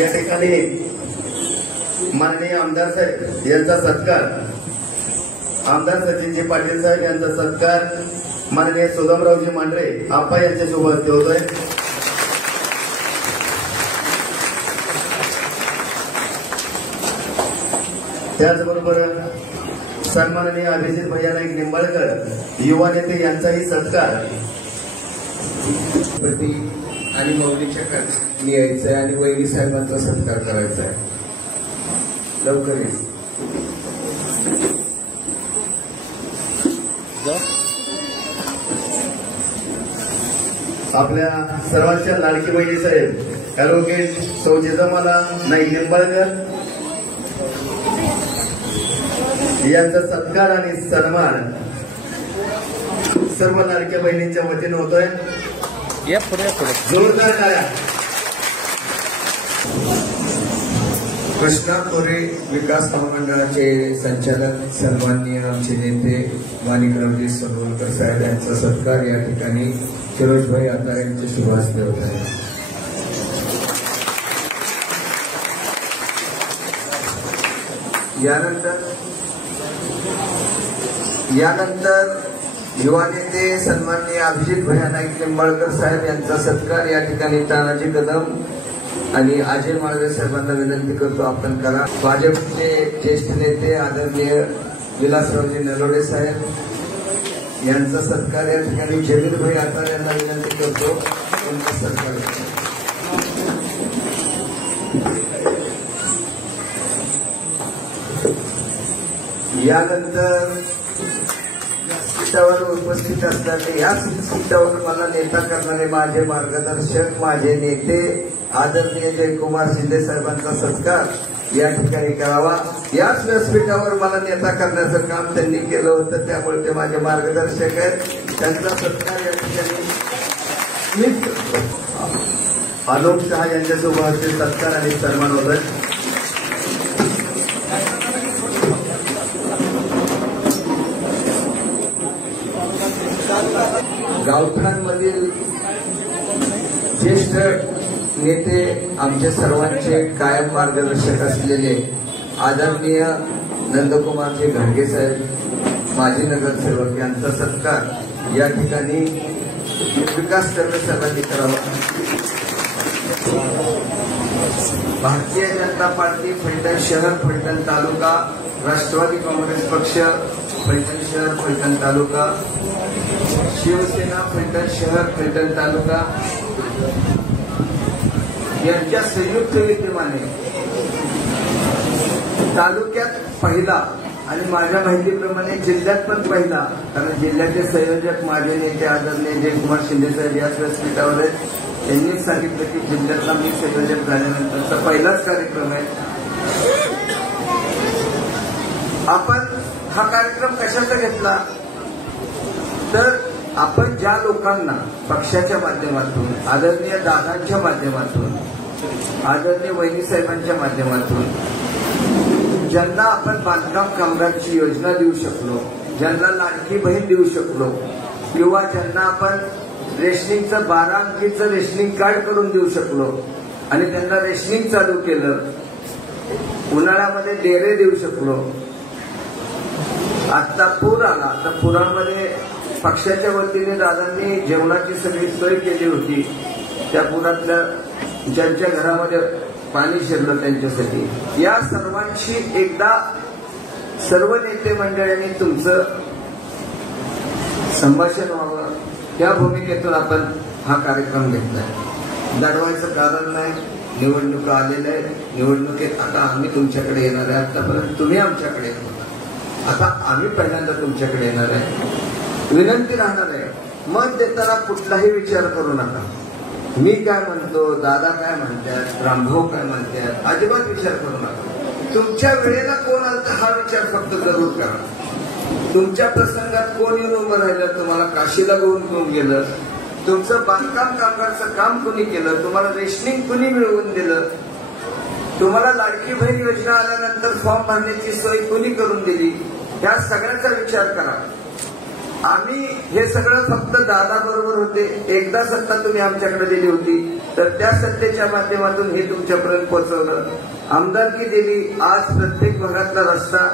या ठिकाणी माननीय आमदार साहेब यांचा सत्कार, आमदार सचिनजी पाटील साहेब यांचा सत्कार माननीय सुदामरावजी मांढरे आप्पा यांच्या शुभ हस्ते होतोय। त्याचबरोबर सन्माननीय अभिजित भैया नाईक निंबाळकर युवा नेते यांचाही सत्कार प्रति आणि मौलीच्या खाली यायचंय आणि वैरी साहेबांचा सत्कार करायचा आहे। लवकर येईल। आपल्या सर्वांच्या लाडकी बहिणी साहेब ऍडव्होकेट सौ जिजामाला नाईक निंबाळकर यांचा सत्कार आणि सन्मान सर्व लाडक्या बहिणींच्या वतीनं होतोय। जोरदार टाळ्या। कृष्णा कोरे विकास महामंडळाचे संचालक सन्माननीय आमचे नेते माणिकरावजी सोनवलकर साहेब यांचा सत्कार या ठिकाणी फिरोजभाई आता यांचे शुभ हस्ते होत आहे। यानंतर युवा नेते सन्माननीय अभिजित भैया नाईक निंबाळकर साहेब यांचा सत्कार या ठिकाणी तानाजी कदम आणि अजय माळवे साहेबांना विनंती करतो आपण करा। भाजपचे ज्येष्ठ नेते आदरणीय विलासरावजी नलोडे साहेब यांचा सत्कार या ठिकाणी जमील भाई आतार यांना विनंती करतो त्यांचा सत्कार। यानंतर सीटावर उपस्थित असणारे या सीटावर मला नेता करणारे माझे मार्गदर्शक माझे नेते आदरणीय जयकुमार शिंदे साहेबांचा सत्कार या ठिकाणी करावा। याच व्यासपीठावर मला नेता करण्याचं काम त्यांनी केलं होतं, त्यामुळे ते माझे मार्गदर्शक आहेत। त्यांचा सत्कार या ठिकाणी आलोक शहा यांच्या शुभ हस्ते सत्कार आणि सन्मान होतोय। गावठाणमधील ज्येष्ठ नेते आमचे सर्वांचे कायम मार्गदर्शक असलेले आदरणीय नंदकुमारजी घाडगे साहेब माजी नगरसेवक यांचा सत्कार या ठिकाणी विकास कर्वे साहेबांनी करावा। भारतीय जनता पार्टी फलटण शहर फलटण तालुका, राष्ट्रवादी काँग्रेस पक्ष फलटण शहर फलटण तालुका, शिवसेना फलटण शहर फलटण तालुका यांच्या संयुक्त विद्यमाने तालुक्यात पहिला आणि माझ्या माहितीप्रमाणे जिल्ह्यात पण पहिला, कारण जिल्ह्याचे संयोजक माझे नेते आदरणीय जयकुमार शिंदे साहेब याच व्यासपीठावर आहेत। त्यांनीच सांगितलं की जिल्ह्यातला मी संयोजक झाल्यानंतरचा पहिलाच कार्यक्रम आहे। आपण हा कार्यक्रम कशाचा घेतला तर आपण ज्या लोकांना पक्षाच्या माध्यमातून, आदरणीय दादांच्या माध्यमातून, आदरणीय वहिनी साहेबांच्या माध्यमातून ज्यांना आपण बांधकाम कामगारची योजना देऊ शकलो, ज्यांना लाडकी बहीण देऊ शकलो, किंवा ज्यांना आपण रेशनिंगचं 12 अंकीचं रेशनिंग कार्ड करून देऊ शकलो आणि त्यांना रेशनिंग चालू केलं, उन्हाळ्यामध्ये डेरे देऊ शकलो। आता पूर आला तर पुरामध्ये पक्षाच्या वतीने दादांनी जेवणाची सगळी सोय केली होती। त्या पुरातल्या ज्यांच्या घरामध्ये पाणी शिरलं त्यांच्यासाठी या सर्वांची एकदा सर्व नेते मंडळींनी तुमचं संभाषण व्हावं, त्या भूमिकेतून आपण हा कार्यक्रम घेतलाय। दडवायचं कारण नाही, निवडणुका आलेल्या आहेत, निवडणुकीत आता आम्ही तुमच्याकडे येणार आहे। आतापर्यंत तुम्ही आमच्याकडे येत होता, आता आम्ही पहिल्यांदा तुमच्याकडे येणार आहे। विनंती राहणार आहे, मत देताना कुठलाही विचार करू नका, मी काय म्हणतो, दादा काय म्हणतात, रामभाऊ काय म्हणतात, अजिबात विचार करू नका। तुमच्या वेळेला कोण आलं हा विचार फक्त जरूर करा। तुमच्या प्रसंगात कोण येऊन उभं राहिलं, तुम्हाला काशीला घेऊन गेलं, तुमचं बांधकाम कामगारचं काम कुणी केलं, तुम्हाला रेशनिंग कुणी मिळवून दिलं, तुम्हाला लाडकी बहीण योजना आल्यानंतर फॉर्म भरण्याची सोय कुणी करून दिली, या सगळ्याचा विचार करा। आम्ही हे सगळं फक्त दादा बरोबर होते. एकदा सत्ता तुम्ही आमच्याकडे दिली होती तर त्या सत्तेच्या माध्यमातून हे तुमच्यापर्यंत पोहोचवलं. आमदारकी दिली. आज प्रत्येक भागातला रस्ता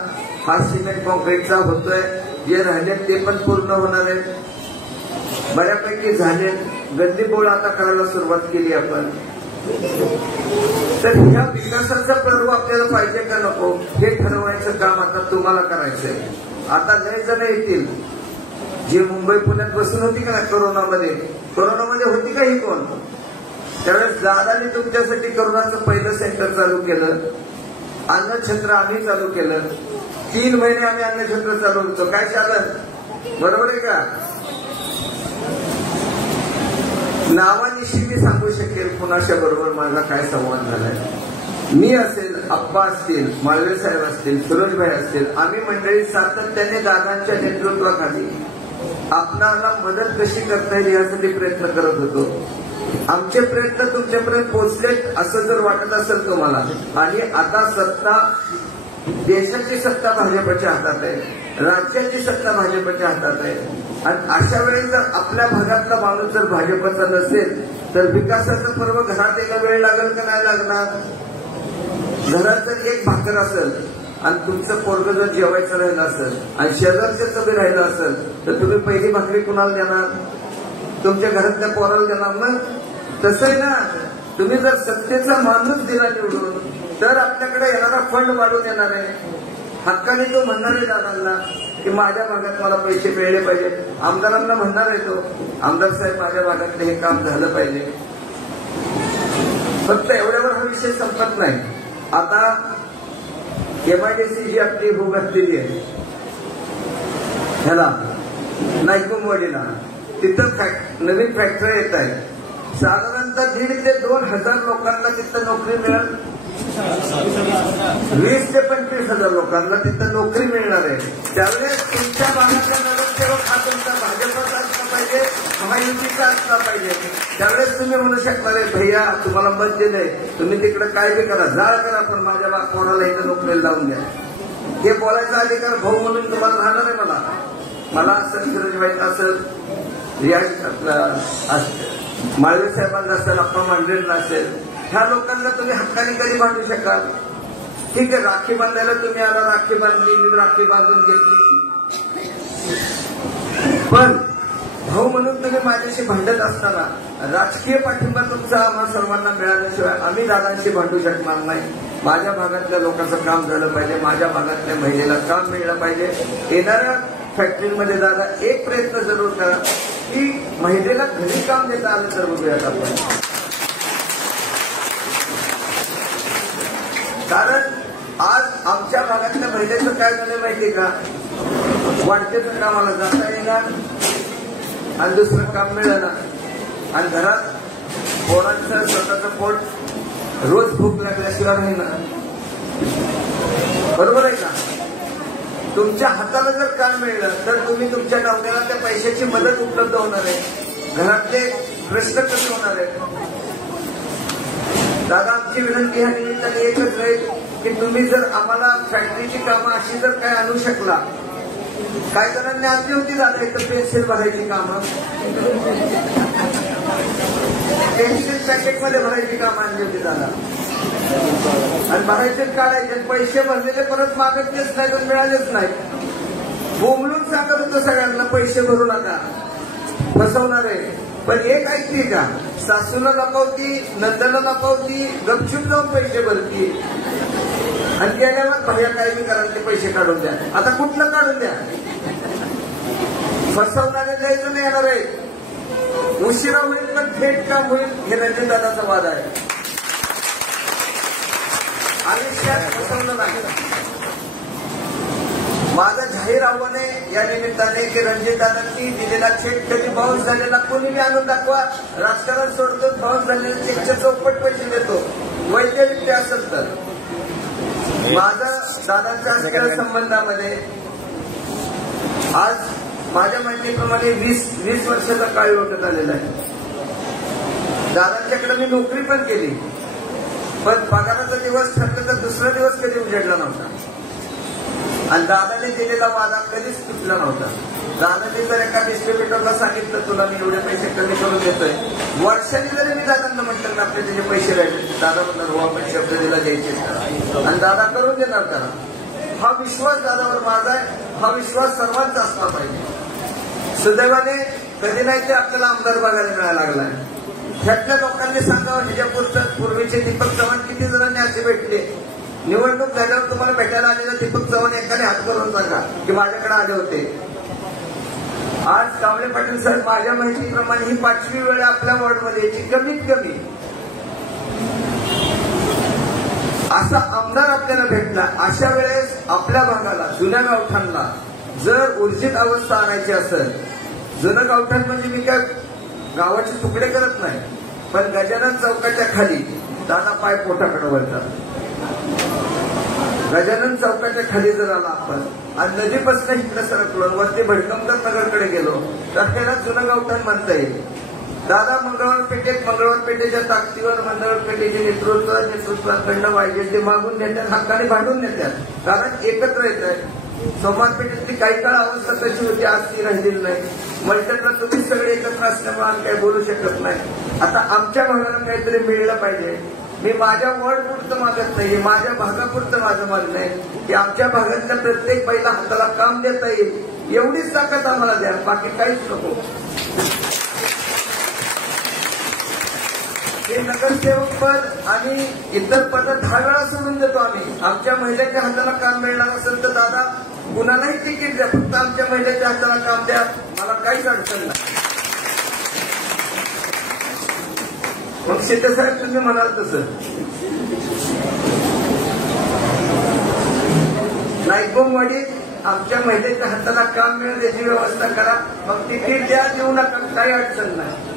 हा सिमेंट कॉन्क्रीटचा होतोय. जे राहिले ते पण पूर्ण होणार आहे. बऱ्यापैकी झाले. गल्लीबोळ आता करायला सुरुवात केली आपण. तर ह्या विकासाचा पर्व आपल्याला पाहिजे का नको हे ठरवायचं काम आता तुम्हाला करायचंय. आता लय जण येतील जे मुंबई पुण्यात बसून होती का कोरोनामध्ये होती का ही कोण? त्यावेळेस दादाने तुमच्यासाठी कोरोनाचं पहिलं सेंटर चालू केलं. अन्नछत्र आम्ही चालू केलं. 3 महिने आम्ही अन्नछत्र चालवतो. काय चालत? बरोबर आहे का? नावानिशी मी सांगू शकेल कुणाच्या बरोबर माझा काय संवाद झालाय. मी असेल, अप्पा असतील, माळवे साहेब असतील, सुरजभाई असतील, आम्ही मंडळी सातत्याने दादांच्या नेतृत्वाखाली आपणाला मदत कशी करता येईल यासाठी प्रयत्न करत होतो. आमचे प्रयत्न तुमच्यापर्यंत पोहोचलेत असं जर वाटत असेल तुम्हाला. आणि आता सत्ता, देशाची सत्ता भाजपच्या हातात आहे, राज्याची सत्ता भाजपच्या हातात आहे. आणि अशा वेळी जर आपल्या भागातला माणूस जर भाजपचा नसेल तर विकासाचं पर्व घरात यायला वेळ लागेल का नाही लागणार? घरात जर एक भाकर असेल आणि तुमचं पोरग जर जेवायचं राहिलं असेल आणि शेजारच्या चबी राहिलं असेल तर तुम्ही पहिली भाकरी कुणाला देणार? तुमच्या घरातल्या पोराला देणार ना? तसं आहे ना. तुम्ही जर सत्तेचा माणूस दिला निवडून तर आपल्याकडे येणारा फंड वाढून येणार आहे. हक्काने तो म्हणणार आहे दादांना की माझ्या भागात मला पैसे मिळले पाहिजे. आमदारांना म्हणणार आहे तो, आमदार साहेब माझ्या भागातले हे काम झालं पाहिजे. फक्त एवढ्यावर हा विषय संपत नाही. आता MIDC जी आपली भू घातलेली आहे ह्याला नायकुमवाडीला, तिथं नवीन फॅक्टरी येत आहे. साधारणतः 1,500 ते 2,000 लोकांना तिथं नोकरी मिळेल. 20,000 ते 25,000 लोकांना तिथं नोकरी मिळणार आहे. त्यावेळेस तुमच्या भागातला नगरसेवक हा तुमचा भाजपचा असला पाहिजे, महायुतीचा असला पाहिजे. त्यावेळेस तुम्ही म्हणू शकणार आहे भैया तुम्हाला मत दिलंय, तुम्ही तिकडे काय बी करा, जाळ करा, पण माझ्या पोराला इथं नोकरीला लावून द्या. हे बोलायचा अधिकार भाऊ म्हणून तुम्हाला राहणार आहे. मला असेल, सुरजभाई असेल, माळवे साहेबांना असेल, अप्पा मांढरेंना असेल, ह्या लोकांना तुम्ही हक्काने कधी बांधू शकाल? ठीक आहे, राखी बांधायला तुम्ही आला, राखी बांधली, मी राखी बांधून घेतली. पण भाऊ म्हणून तुम्ही माझ्याशी भांडत असताना राजकीय पाठिंबा तुमचा आम्हा सर्वांना मिळाल्याशिवाय आम्ही दादांशी भांडू शकणार नाही. माझ्या भागातल्या लोकांचं काम झालं पाहिजे, माझ्या भागातल्या महिलेला काम मिळलं पाहिजे. येणाऱ्या फॅक्टरीमध्ये दादा एक प्रयत्न जरूर करा की महिलेला घरी काम देता आलं तर बघूयात आपण. कारण आज आमच्या भागातल्या महिलेचं काय झालं माहितीये का? वाटतेचं कामाला जाता येणार आणि दुसरं काम मिळणार आणि घरात पोरांचं स्वतःचं पोट रोज भूक लागल्याशिवाय राहणार. बरोबर आहे का? तुमच्या हाताला जर काम मिळलं तर तुम्ही तुमच्या नवऱ्याला त्या पैशाची मदत उपलब्ध होणार आहे. घरातले प्रश्न कसे होणार आहेत? दादा आमची विनंती ह्या निमित्ताने एकच राहील की तुम्ही जर आम्हाला फॅक्टरीची कामं अशी जर काय आणू शकला, काही जणांनी आणली होती दादा इथं पेन्सिल भरायची कामं, पेन्सिल पॅकेटमध्ये भरायची कामं आणली होती दादा आणि भरायचेच काढायचे, पैसे भरलेले परत मागतलेच नाही तर मिळालेच नाही. बोंबलून सांगत होतं सगळ्यांना पैसे भरू नका, फसवणार आहे. पण एक ऐकते का? सासूला लपवती, नंदला लपवती, गपचूप जाऊन पैसे भरती आणि गेल्यावर भैया काय बी करा ते पैसे काढून द्या. आता कुठलं काढून द्या? फसवणारे द्यायचं नाही येणार आहे. उशिरा होईल पण थेट काम होईल हे रणजितदादाचा वाद आहे. आयुष्यात फसवलं नाही. माझं जाहीर आव्हान आहे या निमित्ताने की रणजितदादांनी दिलेला चेक कधी बाउन्स झालेला कोणी बी आणून दाखवा. राजकारण सोडतो, बाउन्स झालेल्या चेकच्या चौपट पैसे देतो वैद्यरित्या असेल तर. माझं दादांच्या राजकारण संबंधामध्ये आज माझ्या माहितीप्रमाणे 20 वर्षाचा काळ लोटत आलेला आहे. दादांच्याकडे मी नोकरी पण केली, पण पगाराचा दिवस ठरला तर दुसरा दिवस कधी उजेडला नव्हता आणि दादाने दिलेला वादा कधीच तुटला नव्हता. दादाने जर एका डिस्ट्रीब्युटरला सांगितलं तुला मी एवढे पैसे कमी करून देतोय, वर्षाने जरी मी दादांना म्हटलं ना आपले त्याचे पैसे राहिले, दादा म्हणणार हो आपण शब्द दिला द्यायचेच करा आणि दादा करून देणार करा. हा विश्वास दादावर माझा आहे, हा विश्वास सर्वांचा असला पाहिजे. सुदैवाने कधी नाही ते आपल्याला आमदार बघायला मिळायला लागलाय. ह्यातल्या लोकांनी सांगावं ह्याच्या पूर्वीचे दीपक चव्हाण किती जणांनी असे भेटले. निवडणूक झाल्यावर तुम्हाला भेटायला आलेला दीपक चव्हाण एकाने हात करून सांगा की माझ्याकडे आले होते. आज कांबळे पाटील साहेब माझ्या माहितीप्रमाणे ही 5वी वेळ आपल्या वॉर्डमध्ये याची कमीत कमी असा आमदार आपल्याला भेटला. अशा वेळेस आपल्या भागाला जुन्या गावठाणला जर ऊर्जित अवस्था आणायची असेल, जुनं गावठाण म्हणजे मी काय गावाचे तुकडे करत नाही, पण गजानन चौकाच्या खाली दादा पाय पोटाकडे वळतात. गजानन चौकाच्या खाली जर आला आपण आणि नदीपासून इकडे सरकलो वरती भडकमकर नगरकडे गेलो तर त्याला जुनं गावठाण म्हणता येईल. दादा मंगळवार पेठेच्या ताकदीवर मंगळवार पेठेचे नेतृत्वाकडनं पाहिजे ते मागून नेत्यात, हक्काने भांडून नेत्यात, कारण एकत्र येत आहे. सोमवार पेठेतली काही काळ अवस्था कशी होती आज ती राहिलेली नाही. मल्टनला तुम्ही सगळे एकत्र असल्यामुळे आम्ही काही बोलू शकत नाही. आता आमच्या भागाला काहीतरी मिळलं पाहिजे. मी माझ्या वॉर्ड पुरतं मागत नाही, माझ्या भागापुरतं माझं मागणं आहे की आमच्या भागातल्या प्रत्येक बाईला हाताला काम देता येईल एवढीच ताकद आम्हाला द्या, बाकी काहीच नको. हे नगरसेवक पद आणि इतर पद 10 वेळा सोडून देतो आम्ही. आमच्या महिलेच्या हाताला काम मिळणार असेल तर दादा कुणालाही तिकीट द्या, फक्त आमच्या महिलेच्या हाताला काम द्या, मला काहीच अडचण नाही. मग शिंदेसाहेब तुम्ही म्हणाल तसं नाईकबोमवाडीत आमच्या महिलेच्या हाताला काम मिळेल याची व्यवस्था करा, मग तिकीट द्या, देऊ नका, काही अडचण नाही.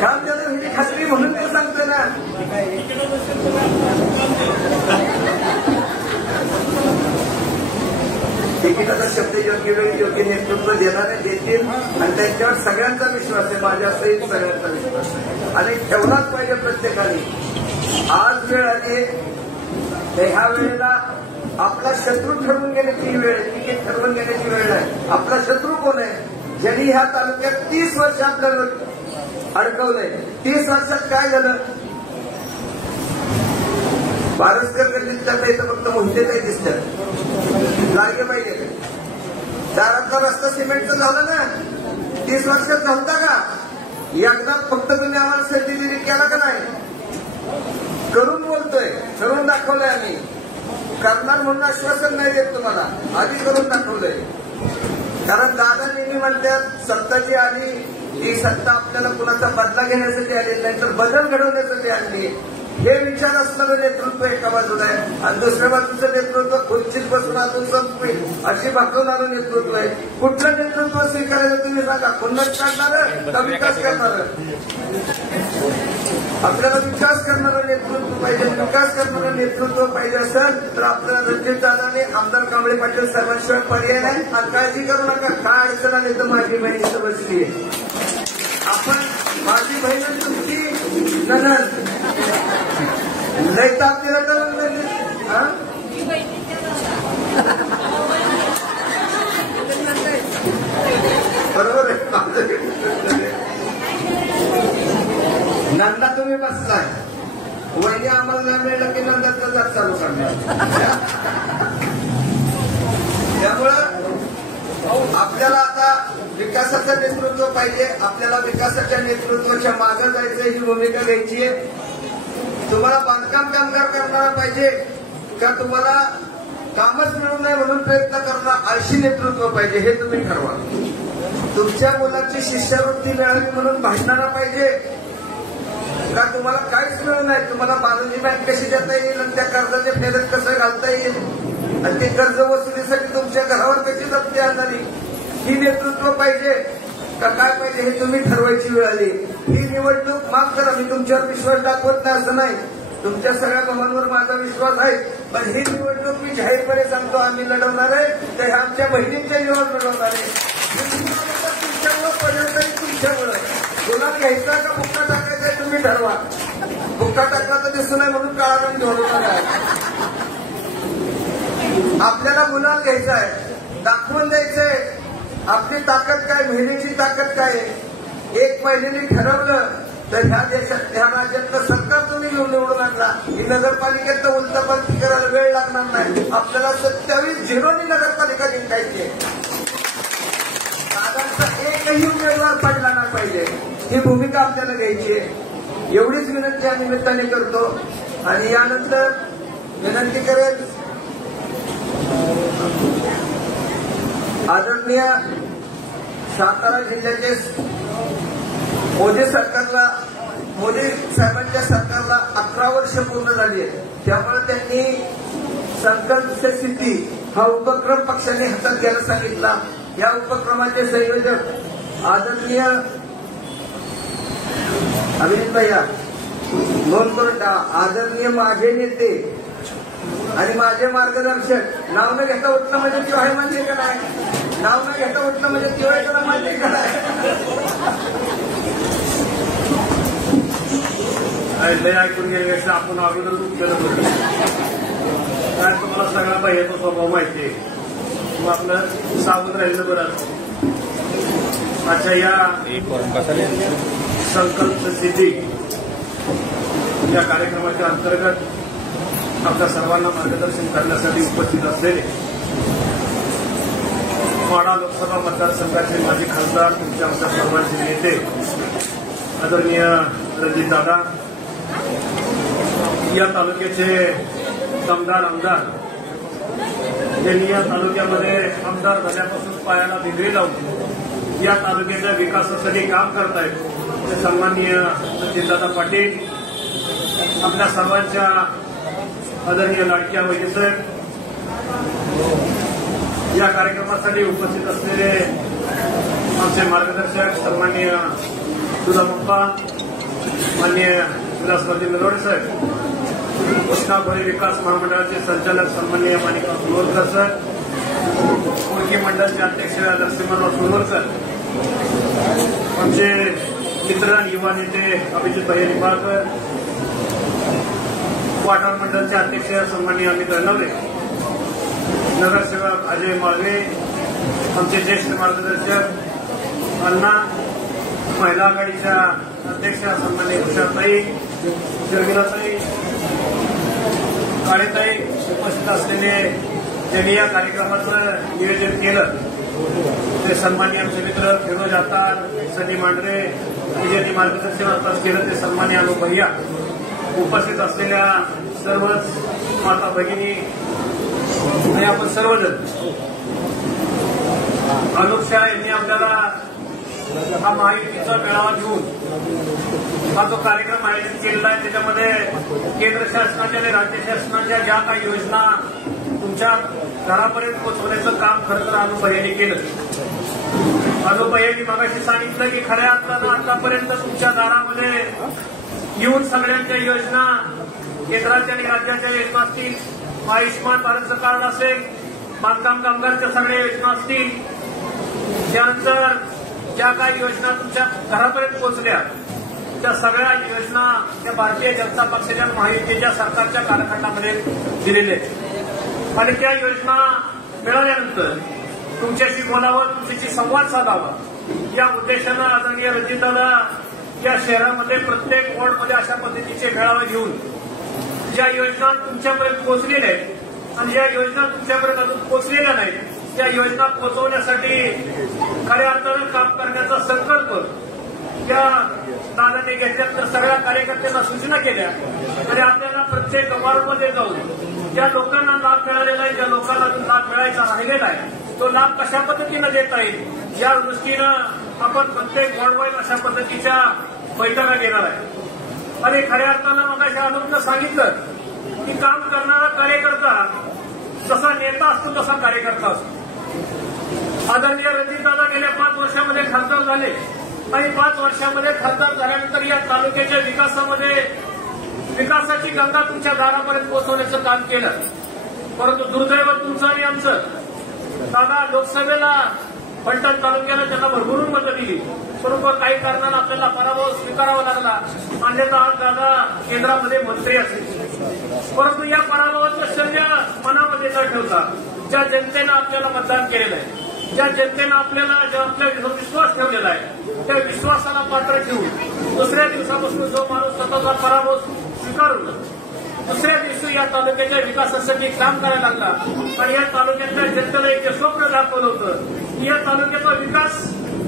काम द्यायला म्हणजे खात्री म्हणून ते सांगतोय ना. तिकिटाचा शब्द योग्य वेळी योग्य नेतृत्व देणारे देतील आणि त्यांच्यावर सगळ्यांचा विश्वास आहे, माझ्या सहित सगळ्यांचा विश्वास आहे आणि ठेवलाच पाहिजे प्रत्येकाने. आज वेळ आली, ह्या वेळेला आपला शत्रू ठरवून घेण्याची वेळ, तिकीट ठरवून घेण्याची वेळ आहे. आपला शत्रू कोण आहे? ज्यांनी ह्या तालुक्यात 30 वर्ष आपल्याला अडकवलंय. 30 वर्षात काय झालं? बारसकर गल्लीत जाता इथं फक्त मोहिते काही दिसतात, लागे पाहिजे. दारातला रस्ता सिमेंटचा झाला ना, 30 वर्षात झालता का? एकदा फक्त तुम्ही आम्हाला सर्टिफिकेट केला का नाही? करून बोलतोय, करून दाखवलंय आम्ही. करणार म्हणून आश्वासन नाही देत तुम्हाला, आधी करून दाखवलंय. कारण दादा नेहमी म्हणतात सत्ताची आली ती सत्ता आपल्याला कुणाचा बदला घेण्यासाठी आली नाही तर बदल घडवण्यासाठी आणली. हे विचार असणारं नेतृत्व एका बाजूला आहे आणि दुसऱ्या बाजूचं नेतृत्व खुर्चीत बसून अजून संपवेल अशी भागवणारं नेतृत्व आहे. कुठलं नेतृत्व स्वीकारायचं तुम्ही सांगा? खुन्नस काढणारं का विकास करणारं? आपल्याला विकास करणारं नेतृत्व पाहिजे. विकास करणारं नेतृत्व पाहिजे असेल तर आपल्याला रणजित दादाने आमदार कांबळे पाटील साहेबांशिवाय पर्याय नाही. आणि काळजी करू नका, काय अडचण आली तर माझी बहीण इथं बसली आहे. आपण माझी बहीण तुमची ननद लय ताप दिला तर बरोबर आहे. नंदा तुम्ही बसलाय, वहिनी आम्हाला नाही मिळलं की नंदाचा जात चालू करणार. त्यामुळं आपल्याला आता विकासाचं नेतृत्व पाहिजे. आपल्याला विकासाच्या नेतृत्वाच्या मागे जायचं ही भूमिका घ्यायची आहे. तुम्हाला बांधकाम कामगार करणारा पाहिजे का तुम्हाला कामच मिळू नये म्हणून प्रयत्न करणारा आळशी नेतृत्व पाहिजे हे तुम्ही ठरवा. तुमच्या मुलाची शिष्यवृत्ती मिळावी म्हणून भांडणारा पाहिजे का तुम्हाला काहीच मिळू नये, तुम्हाला बालाजी बँक कशी देता येईल आणि त्या कर्जाचे फेरत कसं घालता येईल आणि ते कर्ज वसुलीसाठी तुमच्या घरावर कशी जप्ती आणणारी ही नेतृत्व पाहिजे का काय पाहिजे हे तुम्ही ठरवायची वेळ आली. ही निवडणूक माफ करा, मी तुमच्यावर विश्वास दाखवत नाही असं नाही, तुमच्या सगळ्या भावांवर माझा विश्वास आहे, पण ही निवडणूक मी जाहीरपणे सांगतो आम्ही लढवणार आहे. तर आमच्या बहिणींच्या जीवन लढवणार आहे. तुमच्यामुळे पर्यंत तुमच्यामुळे गुलाल घ्यायचा का बुक्का टाकायचा तुम्ही ठरवा. बुक्का टाकला तर दिसू नये म्हणून काळा रंग घेऊन आहे. आपल्याला गुलाल घ्यायचा आहे, दाखवून द्यायचंय आपली ताकद काय, महिलेची ताकद काय आहे. एक महिलेने ठरवलं तर ह्या देशात, ह्या राज्यातलं सरकार तुम्ही घेऊन निवडून आणला, ही नगरपालिकेत तर उलटपालटी करायला वेळ लागणार नाही. आपल्याला 27-0 नगरपालिका जिंकायची आहे. दादांचा एकही उमेदवार पडला नाही पाहिजे, ही भूमिका आपल्याला घ्यायची आहे. एवढीच विनंती या निमित्ताने करतो. आणि यानंतर विनंती करेल आदरणीय सातारा जिल्ह्याचे मोदी साहेबांच्या सरकारला 11 वर्ष पूर्ण झाली आहे. त्यामुळे त्यांनी संकल्प से सिद्धी हा उपक्रम पक्षाने हातात घ्यायला सांगितला. या उपक्रमाचे संयोजक आदरणीय अभिजित भैया, नोंद करून आदरणीय माझे नेते आणि माझे मार्गदर्शक, नाव न घेता उठणं म्हणजे किंवा आहे मान्य का नाही, नाव न घेता उठणं म्हणजे किंवा मान्य का लय ऐकून गेल्यापेक्षा आपण अगोदरच उपकेलं होतं. काय तुम्हाला सगळा बाह्याचा स्वभाव माहिती आहे, मग आपलं सावध राहिलं बरं. अच्छा, या संकल्प सिद्धी या कार्यक्रमाच्या अंतर्गत आपल्या सर्वांना मार्गदर्शन करण्यासाठी उपस्थित असलेले माढा लोकसभा मतदारसंघाचे माजी खासदार, तुमच्या आमच्या सर्वांचे नेते आदरणीय रणजितदादा, या तालुक्याचे दमदार आमदार, ज्यांनी या तालुक्यामध्ये आमदार झाल्यापासून पायाला भिंगरी लावून या तालुक्याच्या विकासासाठी काम करतायत, ते सन्माननीय रणजितदादा पाटील, आपल्या सर्वांच्या आदरणीय लाडक्या वैद्यसाहेब, या कार्यक्रमासाठी उपस्थित असलेले आमचे मार्गदर्शक सन्माननीय सुधामप्पा, माननीय विलासरावजी नरवडे साहेब, कृष्णा भरे विकास महामंडळाचे संचालक सन्माननीय माणिकराव सोनवरकर सर, ओळखी मंडळाचे अध्यक्ष लक्ष्मणराव सोनवरकर, आमचे मित्र आणि युवा नेते अभिजित भाई निंबाळकर, वाटार मंडळाचे अध्यक्ष सन्माननीय अमित रणवरे, नगरसेवक अजय माळवे, आमचे ज्येष्ठ मार्गदर्शक अण्णा, महिला आघाडीच्या अध्यक्षा सन्माननीय उषाताई, शर्मिलाताई, काळेताई, उपस्थित असलेले ज्यांनी या कार्यक्रमाचं नियोजन केलं ते सन्माननीय आमचे मित्र फिरोज आतार, सनी मांढरे, ज्यांनी मार्गदर्शन आताच केलं ते सन्माननीय अनुभव भैया, उपस्थित असलेल्या सर्वच माता भगिनी आणि आपण सर्वजण, अनुप शाह यांनी आपल्याला हा महायुतीचा मेळावा घेऊन हा जो कार्यक्रम आयोजित केलेला आहे त्याच्यामध्ये केंद्र शासनाच्या आणि राज्य शासनाच्या ज्या काही योजना तुमच्या घरापर्यंत पोहोचवण्याचं काम खरं तर अनुप यांनी केलं. अनुप यांनी मगाशी सांगितलं की खऱ्या अर्थानं आतापर्यंत तुमच्या दारामध्ये येऊन सगळ्यांच्या योजना, केंद्राच्या आणि राज्याच्या योजना असतील, आयुष्यमान भारतचं कार्ड असेल, बांधकाम कामगारच्या सगळ्या योजना असतील, त्यानंतर ज्या काही योजना तुमच्या घरापर्यंत पोहोचल्या त्या सगळ्या योजना त्या भारतीय जनता पक्षाच्या महायुतीच्या सरकारच्या कालखंडामध्ये दिलेल्या आहेत. आणि त्या योजना मिळाल्यानंतर तुमच्याशी बोलावं, तुमच्याशी संवाद साधावा या उद्देशानं आदरणीय रणजितदादा या शहरामध्ये प्रत्येक वॉर्डमध्ये अशा पद्धतीचे मेळावे घेऊन ज्या योजना तुमच्यापर्यंत पोहोचलेल्या आहेत आणि ज्या योजना तुमच्यापर्यंत अजून पोहोचलेल्या नाहीत त्या योजना पोहोचवण्यासाठी खऱ्या अर्थानं काम करण्याचा संकल्प त्या दादाने घेतल्यानंतर सगळ्या कार्यकर्त्यांना सूचना केल्या आणि आपल्याला प्रत्येक वॉर्डमध्ये जाऊन ज्या लोकांना लाभ मिळालेला आहे, ज्या लोकांना अजून लाभ मिळायचा राहिलेला आहे तो लाभ कशा पद्धतीनं देता येईल या दृष्टीनं आपण प्रत्येक वॉर्डवाईज अशा पद्धतीच्या बैठका घेणार आहे. आणि खऱ्या अर्थानं मग अनुपनं सांगितलं की काम करणारा कार्यकर्ता जसा नेता असतो तसा कार्यकर्ता असतो. आदरणीय रणजितदादा गेल्या 5 वर्षामध्ये खासदार झाले आणि 5 वर्षामध्ये खासदार झाल्यानंतर या तालुक्याच्या विकासाची गंगा तुमच्या दारापर्यंत पोहोचवण्याचं काम केलं. परंतु दुर्दैव तुमचं आणि आमचं, दादा लोकसभेला फलटण तालुक्याला त्यांना भरभरून मतं दिली, परंतु काही कारणानं आपल्याला पराभव स्वीकारावा लागला. अन्यथा आज दादा केंद्रामध्ये मंत्री असतील. परंतु या पराभवाचं शल्य मनामध्ये न ठेवता ज्या जनतेनं आपल्याला मतदान केलेलं आहे, ज्या जनतेनं आपल्याला विश्वास ठेवलेला आहे, त्या विश्वासाला पात्र ठेवून दुसऱ्या दिवसापासून जो माणूस स्वतःचा पराभव स्वीकारून दुसऱ्या दिवशी या तालुक्याच्या विकासासाठी काम करायला लागला आणि या तालुक्यातल्या जनतेला एक स्वप्न दाखवलं होतं की या तालुक्याचा विकास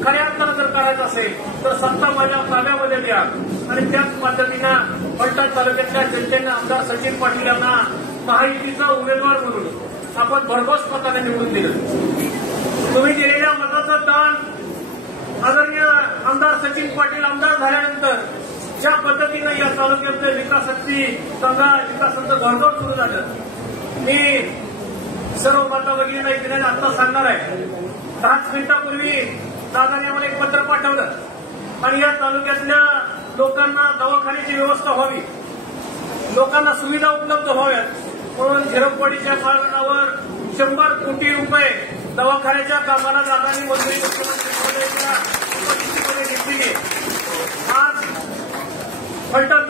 खऱ्या अर्थानं जर करायचा असेल तर सत्ता माझ्या ताब्यामध्ये द्या. आणि त्याच पद्धतीनं फलटण तालुक्यातल्या जनतेनं आमदार सचिन पाटील यांना महायुतीचा उमेदवार म्हणून आपण भरघोस मताने निवडून दिलं. तुम्ही दिलेल्या मताचं दान आदरणीय आमदार सचिन पाटील आमदार झाल्यानंतर ज्या पद्धतीनं या तालुक्यातल्या विकासाचं घोडदौड सुरू झालं, मी सर्व माता भगिनींना एक आता सांगणार आहे. 10 मिनिटांपूर्वी दादाने आम्हाला एक पत्र पाठवलं आणि या तालुक्यातल्या लोकांना दवाखान्याची व्यवस्था व्हावी, लोकांना सुविधा उपलब्ध व्हाव्यात म्हणून झिरपवाडीच्या मार्गावर 100 कोटी रुपये दवाखान्याच्या कामाला दादांनी मंजुरी मुख्यमंत्री महोदयांच्या उपस्थितीमध्ये घेतली. आज फलटण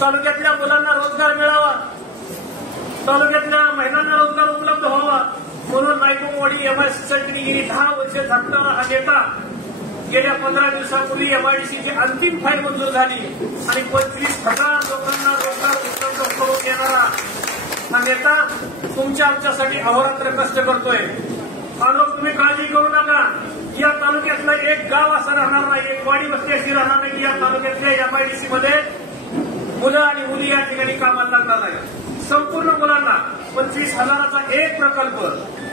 तालुक्यातल्या मुलांना रोजगार मिळावा, तालुक्यातल्या महिलांना रोजगार उपलब्ध व्हावा म्हणून नायकोवाडी एमआयडीसीसाठी गेली 10 वर्ष झटणारा हा नेता गेल्या 15 दिवसांपूर्वी एमआयडीसीची अंतिम फाईल मंजूर झाली आणि 25,000 लोकांना रोजगार उपलब्ध करून देणारा हा नेता तुमच्या आमच्यासाठी अहोरात्र कष्ट करतोय. आणि तुम्ही काळजी करू नका, या तालुक्यातलं एक गाव असं राहणार नाही, एक वाडी वस्ती अशी राहणार नाही की या तालुक्यातल्या एमआयडीसी मध्ये मुलं आणि मुली या ठिकाणी कामाला लागणार नाही. संपूर्ण मुलांना 25,000चा एक प्रकल्प,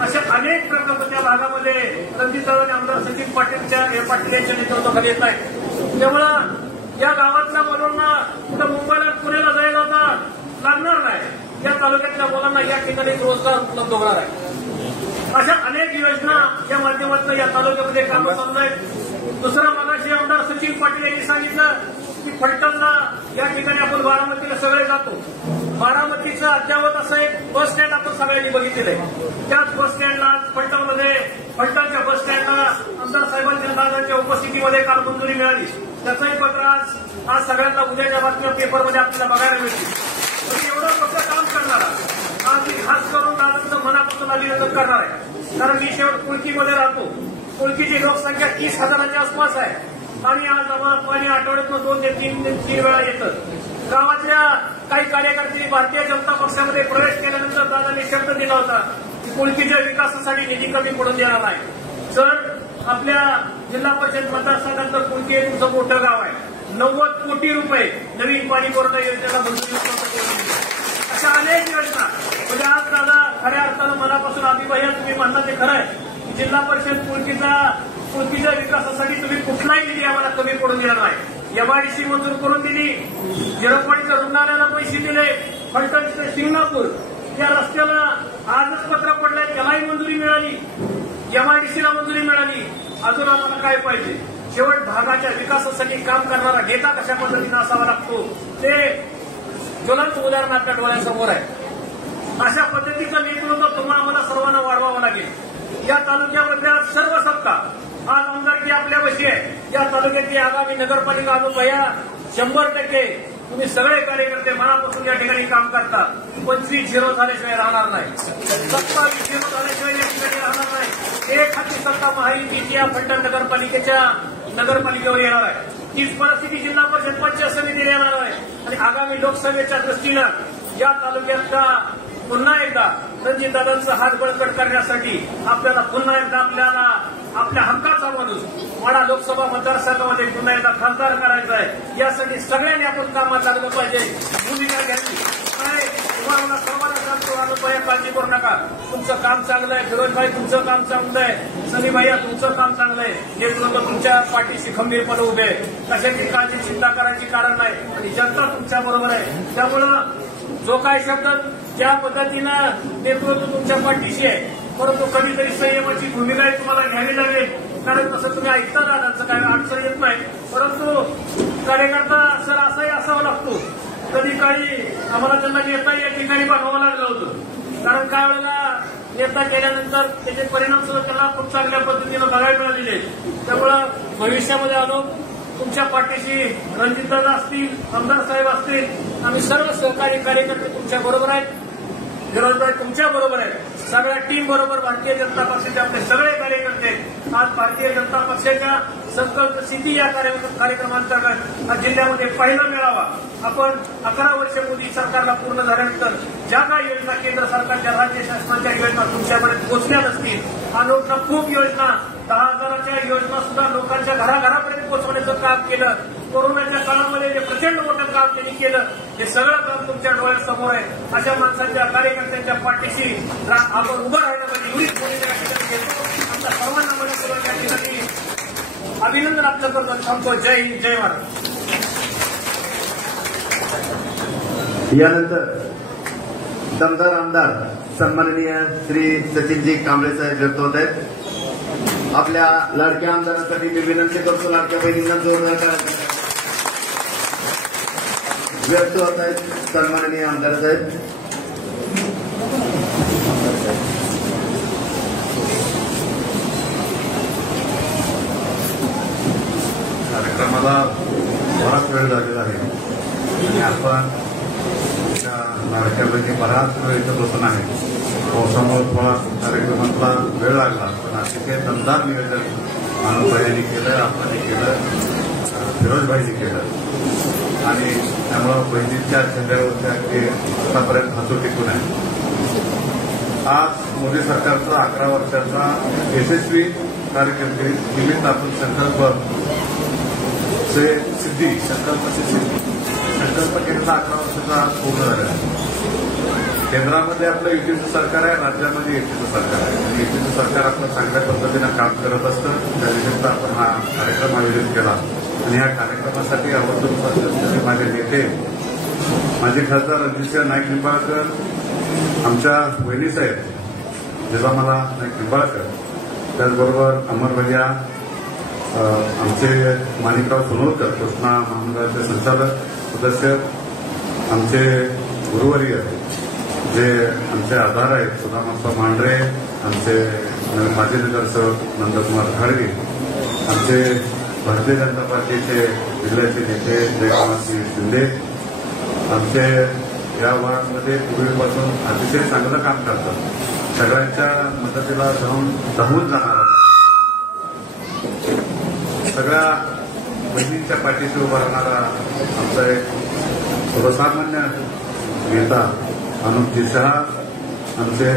असे अनेक प्रकल्प त्या भागामध्ये रणजितदादा आणि आमदार सचिन पाटील यांच्या नेतृत्वाखाली येत आहेत. त्यामुळं या गावातल्या मुलांना कुठं मुंबईला पुण्याला जायला लागणार नाही, या तालुक्यातल्या मुलांना या ठिकाणी रोजगार उपलब्ध होणार आहे. अशा अनेक योजना या माध्यमातून या तालुक्यामध्ये कामं चालू आहेत. दुसरा मगाशी आमदार सचिन पाटील यांनी सांगितलं की फलटणला या ठिकाणी आपण बारामतीला सगळे जातो, बारामतीचं अद्यावत असं एक बस स्टँड आपण सगळ्यांनी बघितलेलं आहे. त्याच बस स्टँडला फलटणच्या बस स्टँडला आमदार साहेबांच्या दादांच्या उपस्थितीमध्ये काल मंजुरी मिळाली. त्याचंही पत्र आज सगळ्यांना उद्याच्या बातम्या पेपरमध्ये आपल्याला बघायला मिळतील. एवढं मोठं काम करणारा आज मी खास करून दादांचं मनापासून अभिनंदन करणार आहे, कारण मी शेवट कुळकीमध्ये राहतो. कुळकीची लोकसंख्या 30,000च्या आसपास आहे आणि आज आम्हाला पाणी आठवड्यातून 2 ते 3 वेळा येतं. गावातल्या काही कार्यकर्त्यांनी भारतीय जनता पक्षामध्ये प्रवेश केल्यानंतर दादांनी शब्द दिला होता की कुळकीच्या विकासासाठी निधी कमी पडून देणार नाही. जर आपल्या जिल्हा परिषद मतदारसंघात तर कुळकी हे तुमचं मोठं गाव आहे, 90 कोटी रुपये नवीन पाणी पुरवठा योजनेला मंजुरी उपलब्ध करून दिली. अशा अनेक योजना म्हणजे आज दादा खऱ्या अर्थानं मनापासून अभिभया तुम्ही म्हणता ते खरं आहे. जिल्हा परिषद कुळकीच्या विकासासाठी तुम्ही कुठलाही निधी आम्हाला कमी पडून देणार नाही. एमआयडीसी मंजूर करून दिली, झिरपवाडीच्या रुग्णालयाला पैसे दिले, फलटण ते शिंगणापूर या रस्त्याला आजच पत्र पडलंय त्यालाही मंजुरी मिळाली, एमआयडीसीला मंजुरी मिळाली. अजून आम्हाला काय पाहिजे? शेवट भागाच्या विकासासाठी काम करणारा नेता कशा पद्धतीनं असावा लागतो ते ज्वलंत उदाहरण आपल्या डोळ्यासमोर आहे. अशा पद्धतीचं नेतृत्व तुम्हाला आम्हाला सर्वांना वाढवावं लागेल. या तालुक्यामधल्या सर्व सत्ता आज आमदारकी आपल्यापाशी आहे. या तालुक्यातली आगामी नगरपालिका अनुभया 100% तुम्ही सगळे कार्यकर्ते मनापासून या ठिकाणी काम करतात. 25-0 झाल्याशिवाय राहणार नाही, 27-0 झाल्याशिवाय या ठिकाणी राहणार नाही. एक हाती सत्ता महायुतीची या फलटण नगरपालिकेवर येणार आहे. तीच परिस्थिती जिल्हा परिषद पंचायत समितीला येणार आहे आणि आगामी लोकसभेच्या दृष्टीनं या तालुक्यातला पुन्हा एकदा रणजितदादांचं हात बळकट करण्यासाठी आपल्याला पुन्हा एकदा आपल्या हक्काचा माणूस वाडा लोकसभा मतदारसंघामध्ये पुन्हा एकदा खासदार करायचा आहे. यासाठी सगळ्यांनी आपण कामात लागलं पाहिजे, भूमिका घ्यावी. तुम्हाला सर्वांना सांगतो अनुपया काळजी करू नका, तुमचं काम चांगलं आहे. फिरोजभाई तुमचं काम चांगलं आहे, सनी भैया तुमचं काम चांगलं आहे, नेतृत्व तुमच्या पाठीशी खंबीरपणे उभे आहे. कशाची काळजी चिंता करायची कारण नाही आणि जनता तुमच्या बरोबर आहे. त्यामुळं जो काय शब्द ज्या पद्धतीनं नेतृत्व तुमच्या पाठीशी आहे, परंतु कधीतरी संयमाची भूमिका तुम्हाला घ्यावी लागेल. कारण तसं तुम्ही ऐकता दादांचं काय अडचण येत नाही, परंतु कार्यकर्ता सर असाही असावा लागतो. कधी काळी आम्हाला त्यांना नेता या ठिकाणी पाठवावं लागलं होतं, कारण काय वेळेला नेता केल्यानंतर त्याचे परिणाम सुद्धा त्यांना खूप चांगल्या पद्धतीनं बघायला मिळालेले. त्यामुळं भविष्यामध्ये आलो तुमच्या पाठीशी रणजितदादा असतील, आमदार साहेब असतील, आम्ही सर्व सहकारी कार्यकर्ते तुमच्या बरोबर आहेत. फिरोजभाई तुमच्या बरोबर आहे, सगळ्या टीम बरोबर भारतीय जनता पक्षाचे आपले सगळे कार्यकर्ते आज भारतीय जनता पक्षाच्या संकल्प सिद्धी या कार्यक्रमांतर्गत आज जिल्ह्यामध्ये पहिला मेळावा आपण 11 वर्ष मोदी सरकारला पूर्ण झाल्यानंतर ज्या काही योजना केंद्र सरकारच्या राज्य शासनाच्या योजना तुमच्यापर्यंत पोहोचल्या नसतील, अनोखा खूप योजना 10,000च्या योजना सुद्धा लोकांच्या घराघरापर्यंत पोहोचवण्याचं काम केलं. कोरोनाच्या काळामध्ये जे प्रचंड मोठं काम त्यांनी केलं हे सगळं काम तुमच्या डोळ्यासमोर आहे. अशा माणसांच्या कार्यकर्त्यांच्या पाठीशी आपण उभं राहिलं पाहिजे एवढीच मोठी या ठिकाणी घेतो. आमच्या सर्वांना मनपूर्वक या ठिकाणी अभिनंदन आपलं करतो. थांबतो. जय हिंद, जय महाराष्ट्र. यानंतर दमदार आमदार सन्माननीय श्री सचिनजी कांबळे साहेब व्यक्त होत आहेत. आपल्या लाडक्या आमदारांसाठी मी विनंती करतो, लाडक्या बहिणींना जोरदार व्यक्त होत आहेत सन्माननीय आमदार साहेब. कार्यक्रमाला बराच वेळ झालेला आहे आणि आपण लाडक्या बहिणी बराच वेळ इथं बसून आहे. पावसामुळे थोडा कार्यक्रमाला वेळ लागला, पण अतिशय दमदार नियोजन मानवभाईंनी केलं, आपण केलं, फिरोजभाईंनी केलं आणि त्यामुळं बहिणींच्या चेहऱ्यावरच्या ते आतापर्यंत हसू टिकून आहे. आज मोदी सरकारचा 11 वर्षाचा यशस्वी कार्यकिर्दी निमित्त आपण संकल्प केलेला 11 वर्षाचा आज पूर्ण झालेला आहे. केंद्रामध्ये आपलं युतीचं सरकार आहे, राज्यामध्ये युतीचं सरकार आहे. युतीचं सरकार आपलं चांगल्या पद्धतीनं काम करत असतं. त्यानिमित्त आपण हा कार्यक्रम आयोजित केला आणि या कार्यक्रमासाठी आवर्जून असलेले माझे नेते, माजी खासदार रणजितसिंह नाईक निंबाळकर, आमच्या वहिनीसाहेब जिजामाला नाईक निंबाळकर, त्याचबरोबर अमर भैया, आमचे माणिकराव सोनोरकर, कृष्णा महामंडळाचे संचालक सदस्य, आमचे गुरुवर्य जे आमचे आधार आहेत, सुदामाप्पा मांढरे, आमचे माजी नगरसेवक नंदकुमार घाडगे, आमचे भारतीय जनता पार्टीचे जिल्ह्याचे नेते जयकुमारसिंह शिंदे, आमचे या वार्डमध्ये पूर्वीपासून अतिशय चांगलं काम करतात, सगळ्यांच्या मदतीला धावून जाणारा, सगळ्या बहिणींच्या पाठीशी उभा राहणारा आमचा एक सर्वसामान्य नेता अनुपजी शहा, आमचे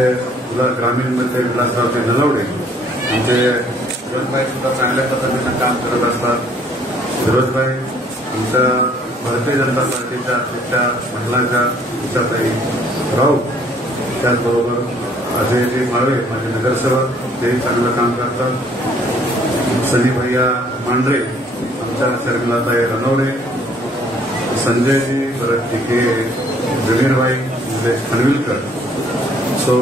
ग्रामीणमध्ये विलासरावजी नलवडे, आमचे फिरोजभाई सुद्धा चांगल्या पद्धतीनं काम करत असतात. फिरोजभाई आमच्या भारतीय जनता पार्टीच्या अध्यक्षा महिलांच्या उषाताई राऊत, त्याचबरोबर अजयजी माळवे माझे नगरसेवक, तेही चांगलं काम करतात. सनी भैया मांढरे, आमच्या शर्मिलाताई रणवडे, संजयजी भरत टिके, जमीरभाई निलेश खनविलकर, सो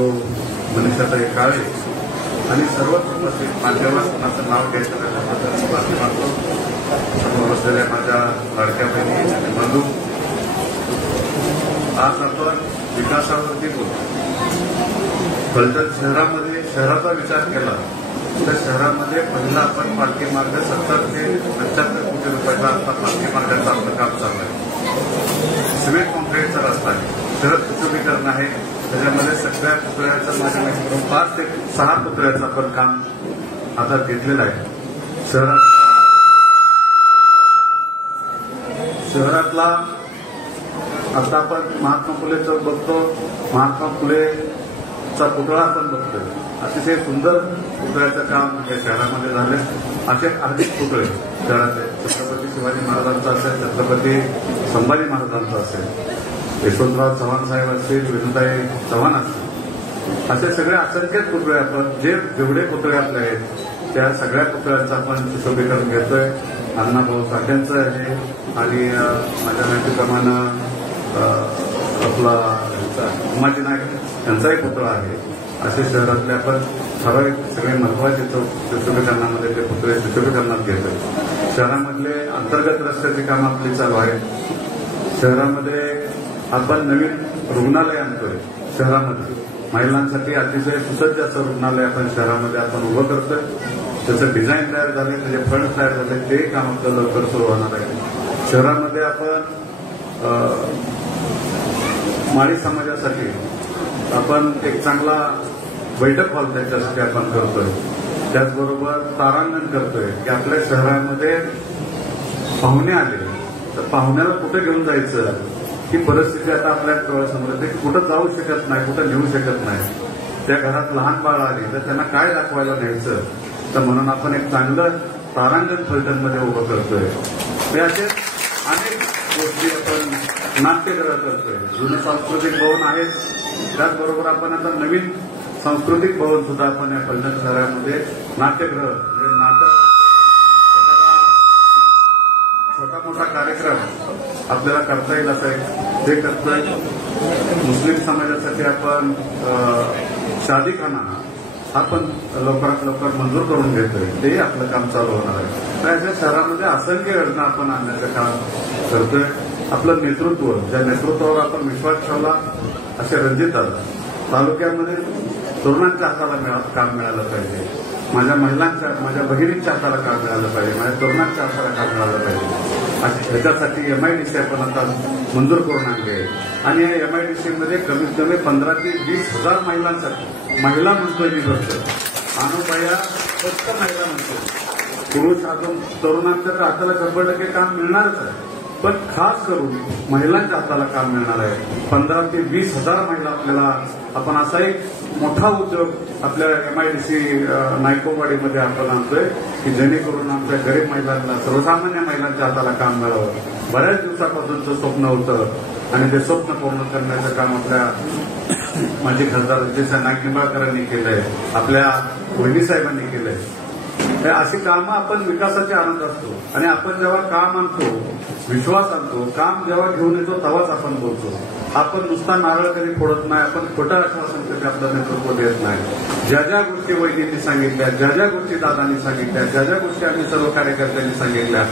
मनीषाताई काळे आणि सर्वच माध्यमात कोणाचं नाव घ्यायचं माध्यमातून समोर असलेल्या माझ्या लाडक्या बहिणी आणि बंधू, आज आपण विकासावरती बोलतो. फलटण शहराचा विचार केला तर शहरामध्ये पहिला आपण पालखी मार्ग 70 ते 75 कोटी रुपयाचा आता पालखी मार्गाचं आपलं काम चालू आहे. सिमेंट कॉन्क्रीटचा रस्ता आहे, शहर सुशोभीकरण आहे, त्याच्यामध्ये सगळ्या पुतळ्याचं माझ्या माहितीकडून 5 ते 6 पुतळ्याचं आपण काम हातात घेतलेलं आहे. शहरातला आता आपण महात्मा फुले चौक बघतो, महात्मा फुलेचा पुतळा आपण बघतोय. अतिशय सुंदर पुतळ्याचं काम या शहरामध्ये झाले. असे अधिक पुतळे शहराचे छत्रपती शिवाजी महाराजांचा असेल, छत्रपती संभाजी महाराजांचा असेल, यशवंतराव चव्हाण साहेब असतील, विनुताई चव्हाण असतील, असे सगळे असंख्य पुतळे आपण जेवढे पुतळे आपले आहेत त्या सगळ्या पुतळ्यांचं आपण सुशोभीकरण घेतोय. अण्णाभाऊ साठ्यांचं आहे आणि माझ्या माहितीप्रमाणे आपला उमाजी नाईक यांचाही पुतळा आहे. असे शहरातले आपण ठराविक सगळे महत्वाचे सुशोभीकरणामध्ये ते पुतळे सुशोभीकरणात घेतोय. शहरामधले अंतर्गत रस्त्याची कामं आपली चालू आहेत. शहरामध्ये आपण नवीन रुग्णालय आणतोय. शहरामध्ये महिलांसाठी अतिशय सुसज्ज असं रुग्णालय आपण शहरामध्ये आपण उभं करतोय. त्याचं डिझाईन तयार झाले, त्याचे फंड तयार झाले, ते काम आपलं लवकर सुरू होणार आहे. शहरामध्ये आपण माळी समाजासाठी आपण एक चांगला बैठक हॉल त्यांच्यासाठी आपण करतोय. त्याचबरोबर तारांगण करतोय की आपल्या शहरामध्ये पाहुणे आले तर पाहुण्याला कुठे घेऊन जायचं ही परिस्थिती आता आपल्या डोळ्यासमोर येते की कुठं जाऊ शकत नाही, कुठं नेऊ शकत नाही. त्या घरात लहान बाळ आली तर त्यांना काय दाखवायला न्यायचं, तर म्हणून आपण एक चांगलं तारांगण फलटणमध्ये उभं करतोय. ते असे अनेक गोष्टी आपण नाट्यगृह करतोय. जुनं सांस्कृतिक भवन आहे, त्याचबरोबर आपण आता नवीन सांस्कृतिक भवन सुद्धा आपण या फलटण शहरामध्ये नाट्यगृह म्हणजे नाटक छोटा मोठा कार्यक्रम आपल्याला करता येईल असं एक ते करतोय. मुस्लिम समाजासाठी आपण शादीखाना हा पण लवकरात लवकर मंजूर करून घेतोय, तेही आपलं काम चालू होणार आहे. तर अशा शहरामध्ये असंख्य योजना आपण आणण्याचं काम करतोय. आपलं नेतृत्व, ज्या नेतृत्वावर आपण विश्वास ठेवला असे रणजितदादा, तालुक्यामध्ये तरुणांच्या हाताला काम मिळालं पाहिजे, माझ्या बहिणींच्या हाताला काम मिळालं पाहिजे, माझ्या तरुणांच्या हाताला काम मिळालं पाहिजे. ह्याच्यासाठी MIDC आपण आता मंजूर करून आणली आहे. आणि या MIDC मध्ये कमीत कमी 15 ते 20 हजार महिलांसाठी, महिला म्हणतोय मी फक्त, अनुबाया फक्त महिला म्हणतो. पुरुष अजून तरुणांच्या हाताला 100% काम मिळणारच आहे, पण खास करून महिलांच्या हाताला काम मिळणार आहे. 15 ते 20 हजार महिला आपल्याला आपण असा एक मोठा उद्योग आपल्या MIDC नायकोवाडीमध्ये आपण आणतोय की जेणेकरून आमच्या गरीब महिलांना, सर्वसामान्य महिलांच्या हाताला काम मिळावं. बऱ्याच दिवसापासूनचं स्वप्न होतं आणि ते स्वप्न पूर्ण करण्याचं काम आपल्या माजी खासदार विजय नाईक निंबाळकरांनी केलंय, आपल्या वहिनीसाहेबांनी केलंय. अशी कामं आपण विकासाचे आणत असतो आणि आपण जेव्हा काम आणतो, विश्वास आणतो, काम जेव्हा घेऊन येतो तेव्हाच आपण बोलतो. आपण नुसता नारळ कधी फोडत नाही, आपण खोटं आश्वासन कधी आपलं नेतृत्व देत नाही. ज्या ज्या गोष्टी वैद्यांनी सांगितल्या, ज्या ज्या गोष्टी दादांनी सांगितल्या, ज्या ज्या गोष्टी आम्ही सर्व कार्यकर्त्यांनी सांगितल्या,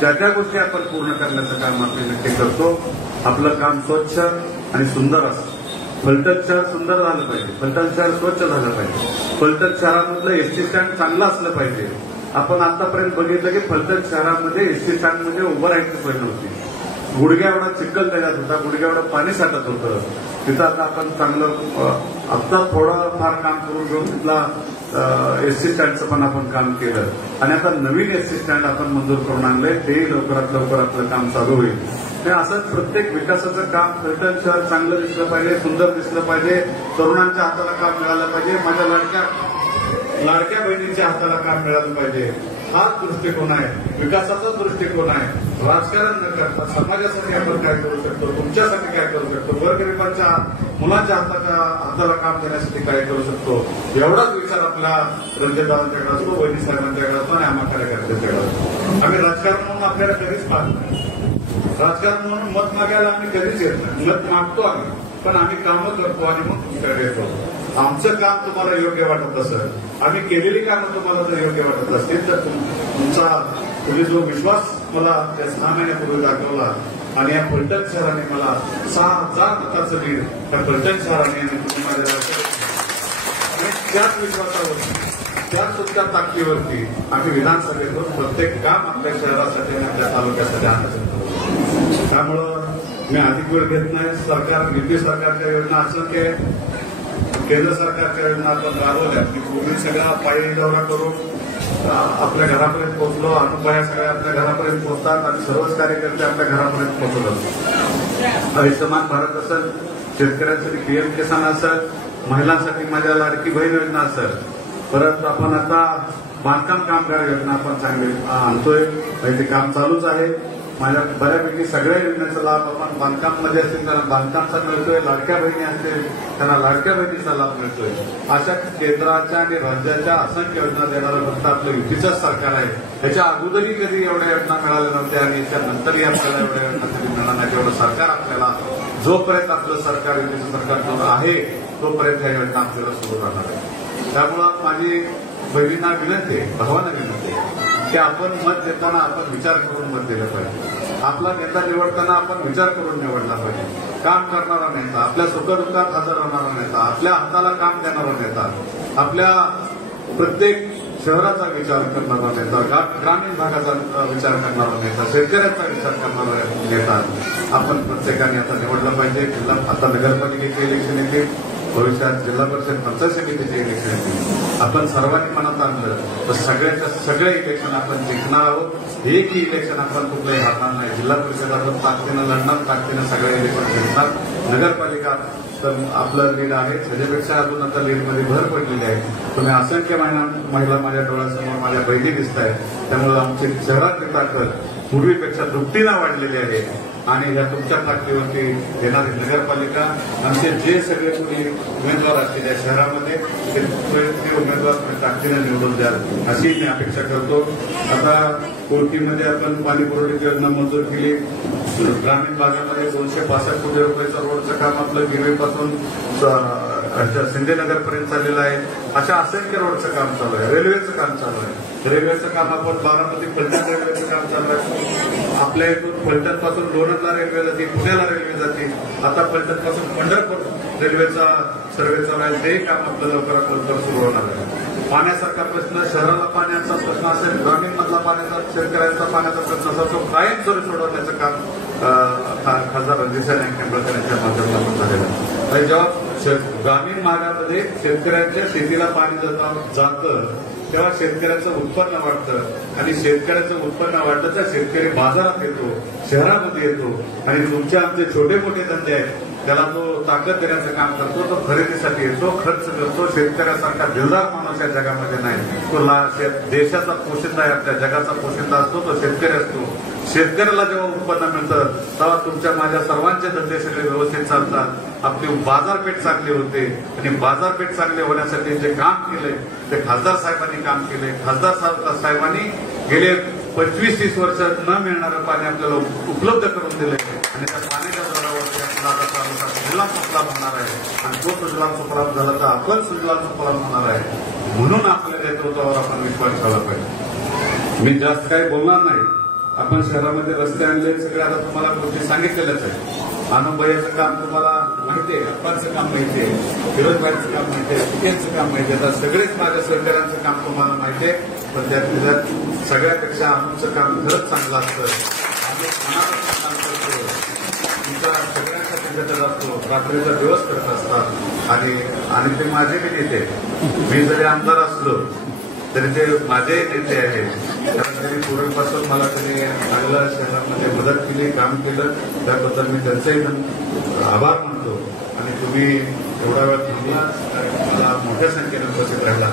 त्या त्या गोष्टी आपण पूर्ण करण्याचं काम आपण नक्की करतो. आपलं काम स्वच्छ आणि सुंदर असतं. फलटण शहर सुंदर झालं पाहिजे, फलटण शहर स्वच्छ झालं पाहिजे, फलटण शहरामधलं एसटी स्टँड चांगलं असलं पाहिजे. आपण आतापर्यंत बघितलं की फलटण शहरामध्ये एसटी स्टँडमध्ये उभं राहायची सोय नव्हती. गुडघ्या एवढा चिखल त्याच्यात होता, गुडघ्या एवढं पाणी साठत होतं. तिथं आता आपण चांगलं आता थोडं फार काम करून घेऊन तिथला एसटी स्टँडचं पण आपण काम केलं आणि आता नवीन एसटी स्टँड आपण मंजूर करून आणलंय, तेही लवकरात लवकर आपलं काम चालू होईल. असंच प्रत्येक विकासाचं काम फलटण शहर चांगलं दिसलं पाहिजे, सुंदर दिसलं पाहिजे, तरुणांच्या हाताला काम मिळालं पाहिजे, माझ्या लाडक्या बहिणींच्या हाताला काम मिळालं पाहिजे. हाच दृष्टिकोन आहे, विकासाचा दृष्टिकोन आहे. राजकारण न करता समाजासाठी आपण काय करू शकतो, तुमच्यासाठी काय करू शकतो, गोरगरिबांच्या मुलांच्या हाताला काम देण्यासाठी काय करू शकतो, एवढाच विचार आपल्या रणजितदादांच्याकडे असतो, वहिनी साहेबांच्याकडे असतो आणि आम्हा कार्यकर्त्यांच्याकडे असतो. आम्ही राजकारण म्हणून आपल्याला कधीच पाहत नाही. राजकारण म्हणून मत मागायला आम्ही कधीच येत नाही. मत मागतो आम्ही, पण आम्ही कामं करतो आणि मग तुमच्याकडे येतो. आमचं काम तुम्हाला योग्य वाटत असेल, आम्ही केलेली कामं तुम्हाला जर योग्य वाटत असतील तर तुम्ही जो विश्वास मला त्या 6 महिन्यापूर्वी दाखवला आणि या फलटण शहराने मला 6000 मताचं लीड त्या फलटण शहराने आणि तुम्ही माझ्या त्याच विश्वासावरती, त्याच तुमच्या ताकदीवरती आम्ही विधानसभेतून प्रत्येक काम आपल्या शहरासाठी आणि आपल्या तालुक्यासाठी आणत. त्यामुळं मी अधिक वेळ घेत नाही. सरकार, युती सरकारच्या योजना असंख्य, केंद्र सरकारच्या योजना आपण राबवल्या की पूर्वी सगळा पायी दौरा करून आपल्या घरापर्यंत पोहोचलो. अनुबाया सगळ्या आपल्या घरापर्यंत पोहोचतात आणि सर्वच कार्यकर्ते आपल्या घरापर्यंत पोहोचतात. आयुष्यमान भारत असेल, शेतकऱ्यांसाठी PM किसान असेल, महिलांसाठी माझ्या लाडकी बहीण योजना असेल, परत आपण आता बांधकाम कामगार योजना आपण चांगली आणतोय, ते काम चालूच आहे. माझ्या बऱ्यापैकी सगळ्या योजनेचा लाभ आपण बांधकाममध्ये असतील त्यांना बांधकामचा मिळतोय, लाडक्या बहिणी असतील त्यांना लाडक्या बहिणीचा लाभ मिळतोय. अशा केंद्राच्या आणि राज्याच्या असंख्य योजना देणारं फक्त आपलं युतीचंच सरकार आहे. याच्या अगोदरही कधी एवढ्या योजना मिळाल्या नव्हत्या आणि याच्या नंतरही आपल्याला एवढ्या योजना कधी मिळणार नाही. तेवढं सरकार आपल्याला, जोपर्यंत आपलं सरकार युतीचं सरकार सुरू आहे तोपर्यंत या योजना आपल्याला सुरू राहणार आहे. त्यामुळं माझी बहिणींना विनंती आहे, भावांना विनंती आहे की आपण मत देताना आपण विचार करून मत दिलं पाहिजे. आपला नेता निवडताना आपण विचार करून निवडला पाहिजे. काम करणारा नेता, आपल्या सुखदुःखात हजर राहणारा नेता, आपल्या हाताला काम देणारा नेता, आपल्या प्रत्येक शहराचा विचार करणारा नेता, ग्रामीण भागाचा विचार करणारा नेता, शेतकऱ्यांचा विचार करणारा नेता आपण प्रत्येकाने आता निवडला पाहिजे. आता नगरपालिकेचे इलेक्शन येते, भविष्यात जिल्हा परिषद पंचायत समितीचे इलेक्शन येतील. आपण सर्वांनी मनात आणलं तर सगळे इलेक्शन आपण जिंकणार आहोत. एकही इलेक्शन आपण कुठलंही हारणार नाही. जिल्हा परिषद आपण ताकदीनं लढणार, ताकदीनं सगळे इलेक्शन जिंकणार. नगरपालिका तर आपलं लीड आहे, त्याच्यापेक्षा अजून आता लीडमध्ये भर पडलेली आहे. तुम्ही असंख्य महिला माझ्या डोळ्यासमोर माझ्या बहिणी दिसत आहेत. त्यामुळे आमची शहरातली ताकद पूर्वीपेक्षा दुपटीला वाढलेली आहे. आणि या तुमच्या ताकदीवरती येणारी नगरपालिका आमचे जे सगळे कोणी उमेदवार असतील या शहरामध्ये ते उमेदवार ताकदीने निवडून द्याल अशी मी अपेक्षा करतो. आता कोर्टीमध्ये आपण पाणी पुरवठ्याची योजना मंजूर केली. ग्रामीण भागामध्ये 265 कोटी रुपयाचं रोडचं काम आपलं गिरवीपासून सिंधेनगरपर्यंत चाललेलं आहे. अशा असंख्य रोडचं काम चालू आहे. रेल्वेचं काम चालू आहे. रेल्वेचं काम आपण बारामती फलटण रेल्वेचं काम चालू आहे. आपल्या इथून फलटणपासून लोणंदला रेल्वे जाते, पुण्याला रेल्वे जाते. आता फलटणपासून पंढरपूर रेल्वेचा सर्वे चालू आहे. ते काम आपलं लवकरात लवकर सुरू होणार आहे. पाण्यासारखा प्रश्न, शहराला पाण्याचा प्रश्न असेल, ग्रामीण मधला पाण्याचा, शेतकऱ्यांचा पाण्याचा प्रश्न असेल, तो कायमस्वरूपी सोडवण्याचं काम खासदार रणजित निंबाळकर यांच्या माध्यमातून झालेलं आहे. जेव्हा ग्रामीण भागामध्ये शेतकऱ्यांच्या शेतीला पाणी जातं तेव्हा शेतकऱ्याचं उत्पन्न वाढतं आणि शेतकऱ्याचं उत्पन्न वाढलं तर शेतकरी बाजारात येतो, शहरामध्ये येतो आणि तुमचे आमचे छोटे मोठे धंदे आहेत त्याला तो ताकद देण्याचं काम करतो. तो खरेदीसाठी येतो, खर्च करतो. शेतकऱ्यासारखा दिलदार माणूस या जगामध्ये नाही. तो देशाचा पोशिंदा आहे, आपल्या जगाचा पोशिंदा असतो तो शेतकरी असतो. शेतकऱ्याला जेव्हा उत्पन्न मिळतं तेव्हा तुमच्या माझ्या सर्वांचे धंदे सगळे व्यवस्थित चालतात. आपली बाजारपेठ चांगली होते आणि बाजारपेठ चांगली होण्यासाठी जे काम केलंय ते खासदार साहेबांनी काम केले. खासदार साहेबांनी गेले 25-30 वर्ष न मिळणारं पाणी आपल्याला उपलब्ध करून दिले आणि त्या पाण्याच्या जोरावरती आपला तालुका सुजलाम सुफलाम होणार आहे आणि तो सुजलाम सुफलाम झाला तर आपण सुजलाम सुफलाम होणार आहे. म्हणून आपल्या नेतृत्वावर आपण विश्वास ठेवला पाहिजे. मी जास्त काही बोलणार नाही. आपण शहरामध्ये रस्ते आणले सगळे आता तुम्हाला गोष्टी सांगितलेल्याच आहे. अनुभयाचं काम तुम्हाला माहिती आहे, अप्पांचं काम माहिती आहे, फिरोजबाईंचं काम माहिती आहे, पिकेंचं काम माहिती आहे. सगळेच माझ्या सहकाऱ्यांचं काम तुम्हाला माहिती आहे. पण त्यात सगळ्यापेक्षा आमचं काम खरंच चांगलं असतं. आम्ही मनापासून काम करतो. तुमचा सगळ्यांसाठी त्याच्यात असतो. रात्रीचा दिवस करत असतात आणि ते माझे बी नेते. मी जरी आमदार असलो तरी ते माझे नेते आहेत. कारण त्यांनी पूर्वीपासून मला त्यांनी चांगलं शहरामध्ये मदत केली, काम केलं. त्याबद्दल मी त्यांचेही आभार मानतो. आणि तुम्ही एवढा वेळ थांबला आणि मला मोठ्या संख्येने उपस्थित राहिला.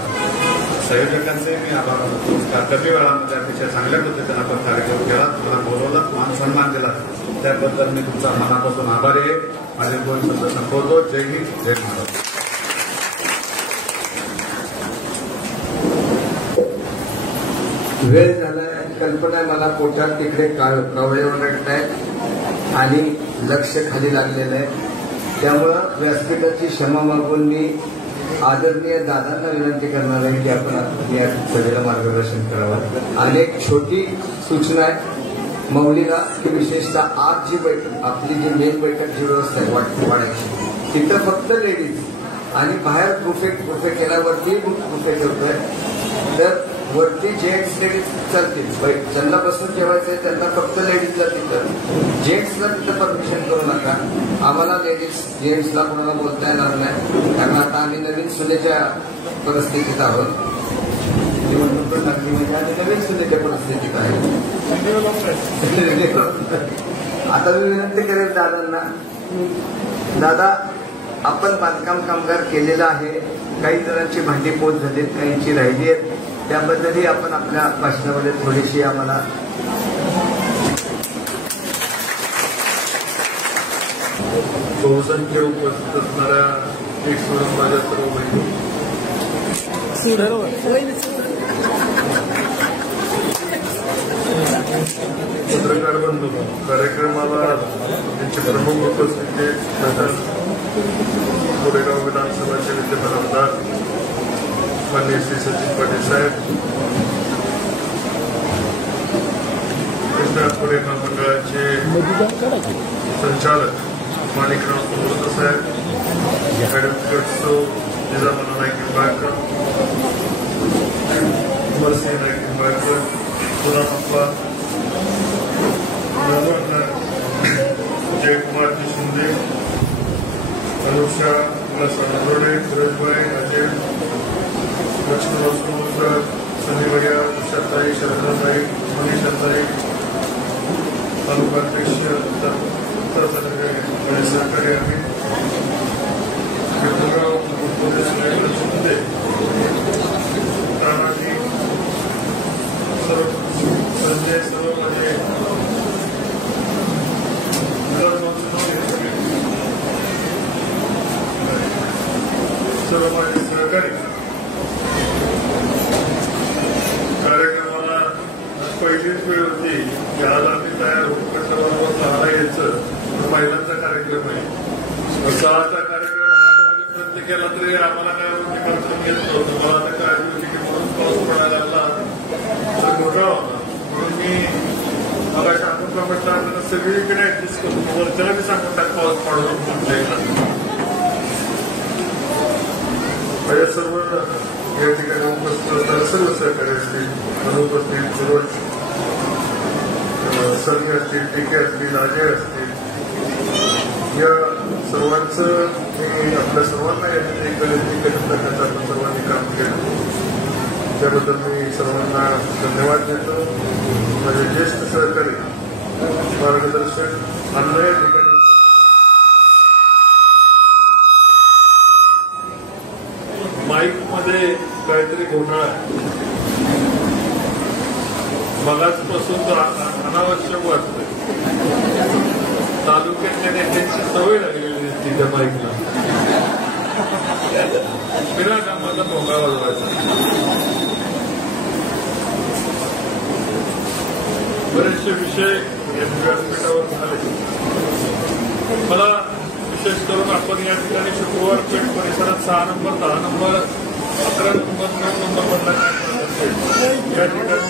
संयोजकांचे मी आभार मानतो. कमी वेळामध्ये अतिशय चांगल्या पद्धतीने आपण कार्यक्रम केला, तुम्हाला बोलवलं, मान सन्मान दिला. त्याबद्दल मी तुमचा मनापासून आभारी आहे. माझे 2 शब्द संपवतो. जय हिंद, जय महाराष्ट्र. वेळ झालाय. कल्पना आहे मला पोटात तिकडे कावळे ओरडतायत आणि लक्ष खाली लागलेलं आहे. त्यामुळं व्यासपीठाची क्षमा मागून मी आदरणीय दादांना विनंती करणार आहे की आपण या सभेला मार्गदर्शन करावं. अनेक छोटी सूचना आहे मौलीला की विशेषतः आज जी बैठक आपली जी मेन बैठक जी व्यवस्था आहे वाड्याची तिथं फक्त लेडीज आणि बाहेर बुफे केल्यावरती बुफे ठेवतोय. तर वरती जेंट्स लेडीज चालतील. ज्यांना बसून जेवायचंय त्यांना फक्त लेडीजला तिथं, जेंट्सला तिथं परमिशन करू नका. आम्हाला लेडीज जेंट्सला कोणाला बोलता येणार नाही कारण आता आम्ही नवीन सुनेच्या परिस्थितीत आहोत. निवडणूक लागली म्हणजे आम्ही नवीन सुनेच्या परिस्थितीत आहे. आता मी विनंती करेल दादांना, दादा आपण बांधकाम कामगार केलेलं आहे. काही जणांची भांडी पोच झालीत, काहींची राहिली आहेत. त्याबद्दलही आपण आपल्या भाषणामध्ये थोडीशी आम्हाला बहुसंख्य उपस्थित असणाऱ्या एक सोडून माझ्या सर्व बहिणी, पत्रकार बंधू, कार्यक्रमाला त्यांचे प्रमुख उपस्थिती कोरेगाव विधानसभाचे विद्यमान आमदार माननीय श्री सचिन पाटील साहेब, कृष्णा पुणे महामंडळाचे संचालक माणिकराव सुब्रत साहेब, ऍडव्होकेट सौ निजामाना नाईक निंबाळकर, अमरसिंह नाईक निंबाळकर, पुनाप्पा जयकुमार शिंदे, अनुषा आपला सानरोडे सुरेशभाई अजय लक्ष्मण सोनकर सनीवड्या उषाताई शरदाताई मनीषाताई तालुकाध्यक्ष सहकारी आम्ही तानाजी संजय सर्व माझे सर्व माझे सहकारी कार्यक्रमाला पहिलीच वेळ होती की आज आम्ही तयार होऊन कशाबरोबर 6ला यायचं महिलांचा कार्यक्रम आहे. 6चा कार्यक्रम 8 वाजेपर्यंत केला तरी आम्हाला काय कार्यक्रम घेत नव्हतं. मला आता काळजी होती की म्हणून पाऊस पडायला लागला तर मोठा होता म्हणून मी मला सांगून आपल्याला सगळीकडे ऍडजस्ट करतो वरच्याला मी सांगून टाक पाऊस पडून म्हटलं. माझ्या सर्व या ठिकाणी उपस्थित असणारे सर्व सहकारी असतील अनुपस्थित सुरज संघ असतील टीके असतील अजय असतील या सर्वांचं मी आपल्या सर्वांना एकत्रित करण्याचं आपण सर्वांनी काम केलं त्याबद्दल मी सर्वांना धन्यवाद देतो. माझे ज्येष्ठ सहकारी मार्गदर्शक अन्य या ठिकाणी माईक मध्ये काहीतरी घोटाळा आहे मगाचपासून तो अनावश्यक वाटतोय. तालुक्यातल्या नेत्यांची सवय लागलेली असते त्या माईकला बिना कामाचा भोंगा वाजवायचा. बरेचसे विषय या व्यासपीठावर झाले. मला विशेष करून आपण या ठिकाणी शुक्रवार पेठ परिसरात 6 नंबर 10 नंबर 11 नंबर 9 नंबर मधला या ठिकाणी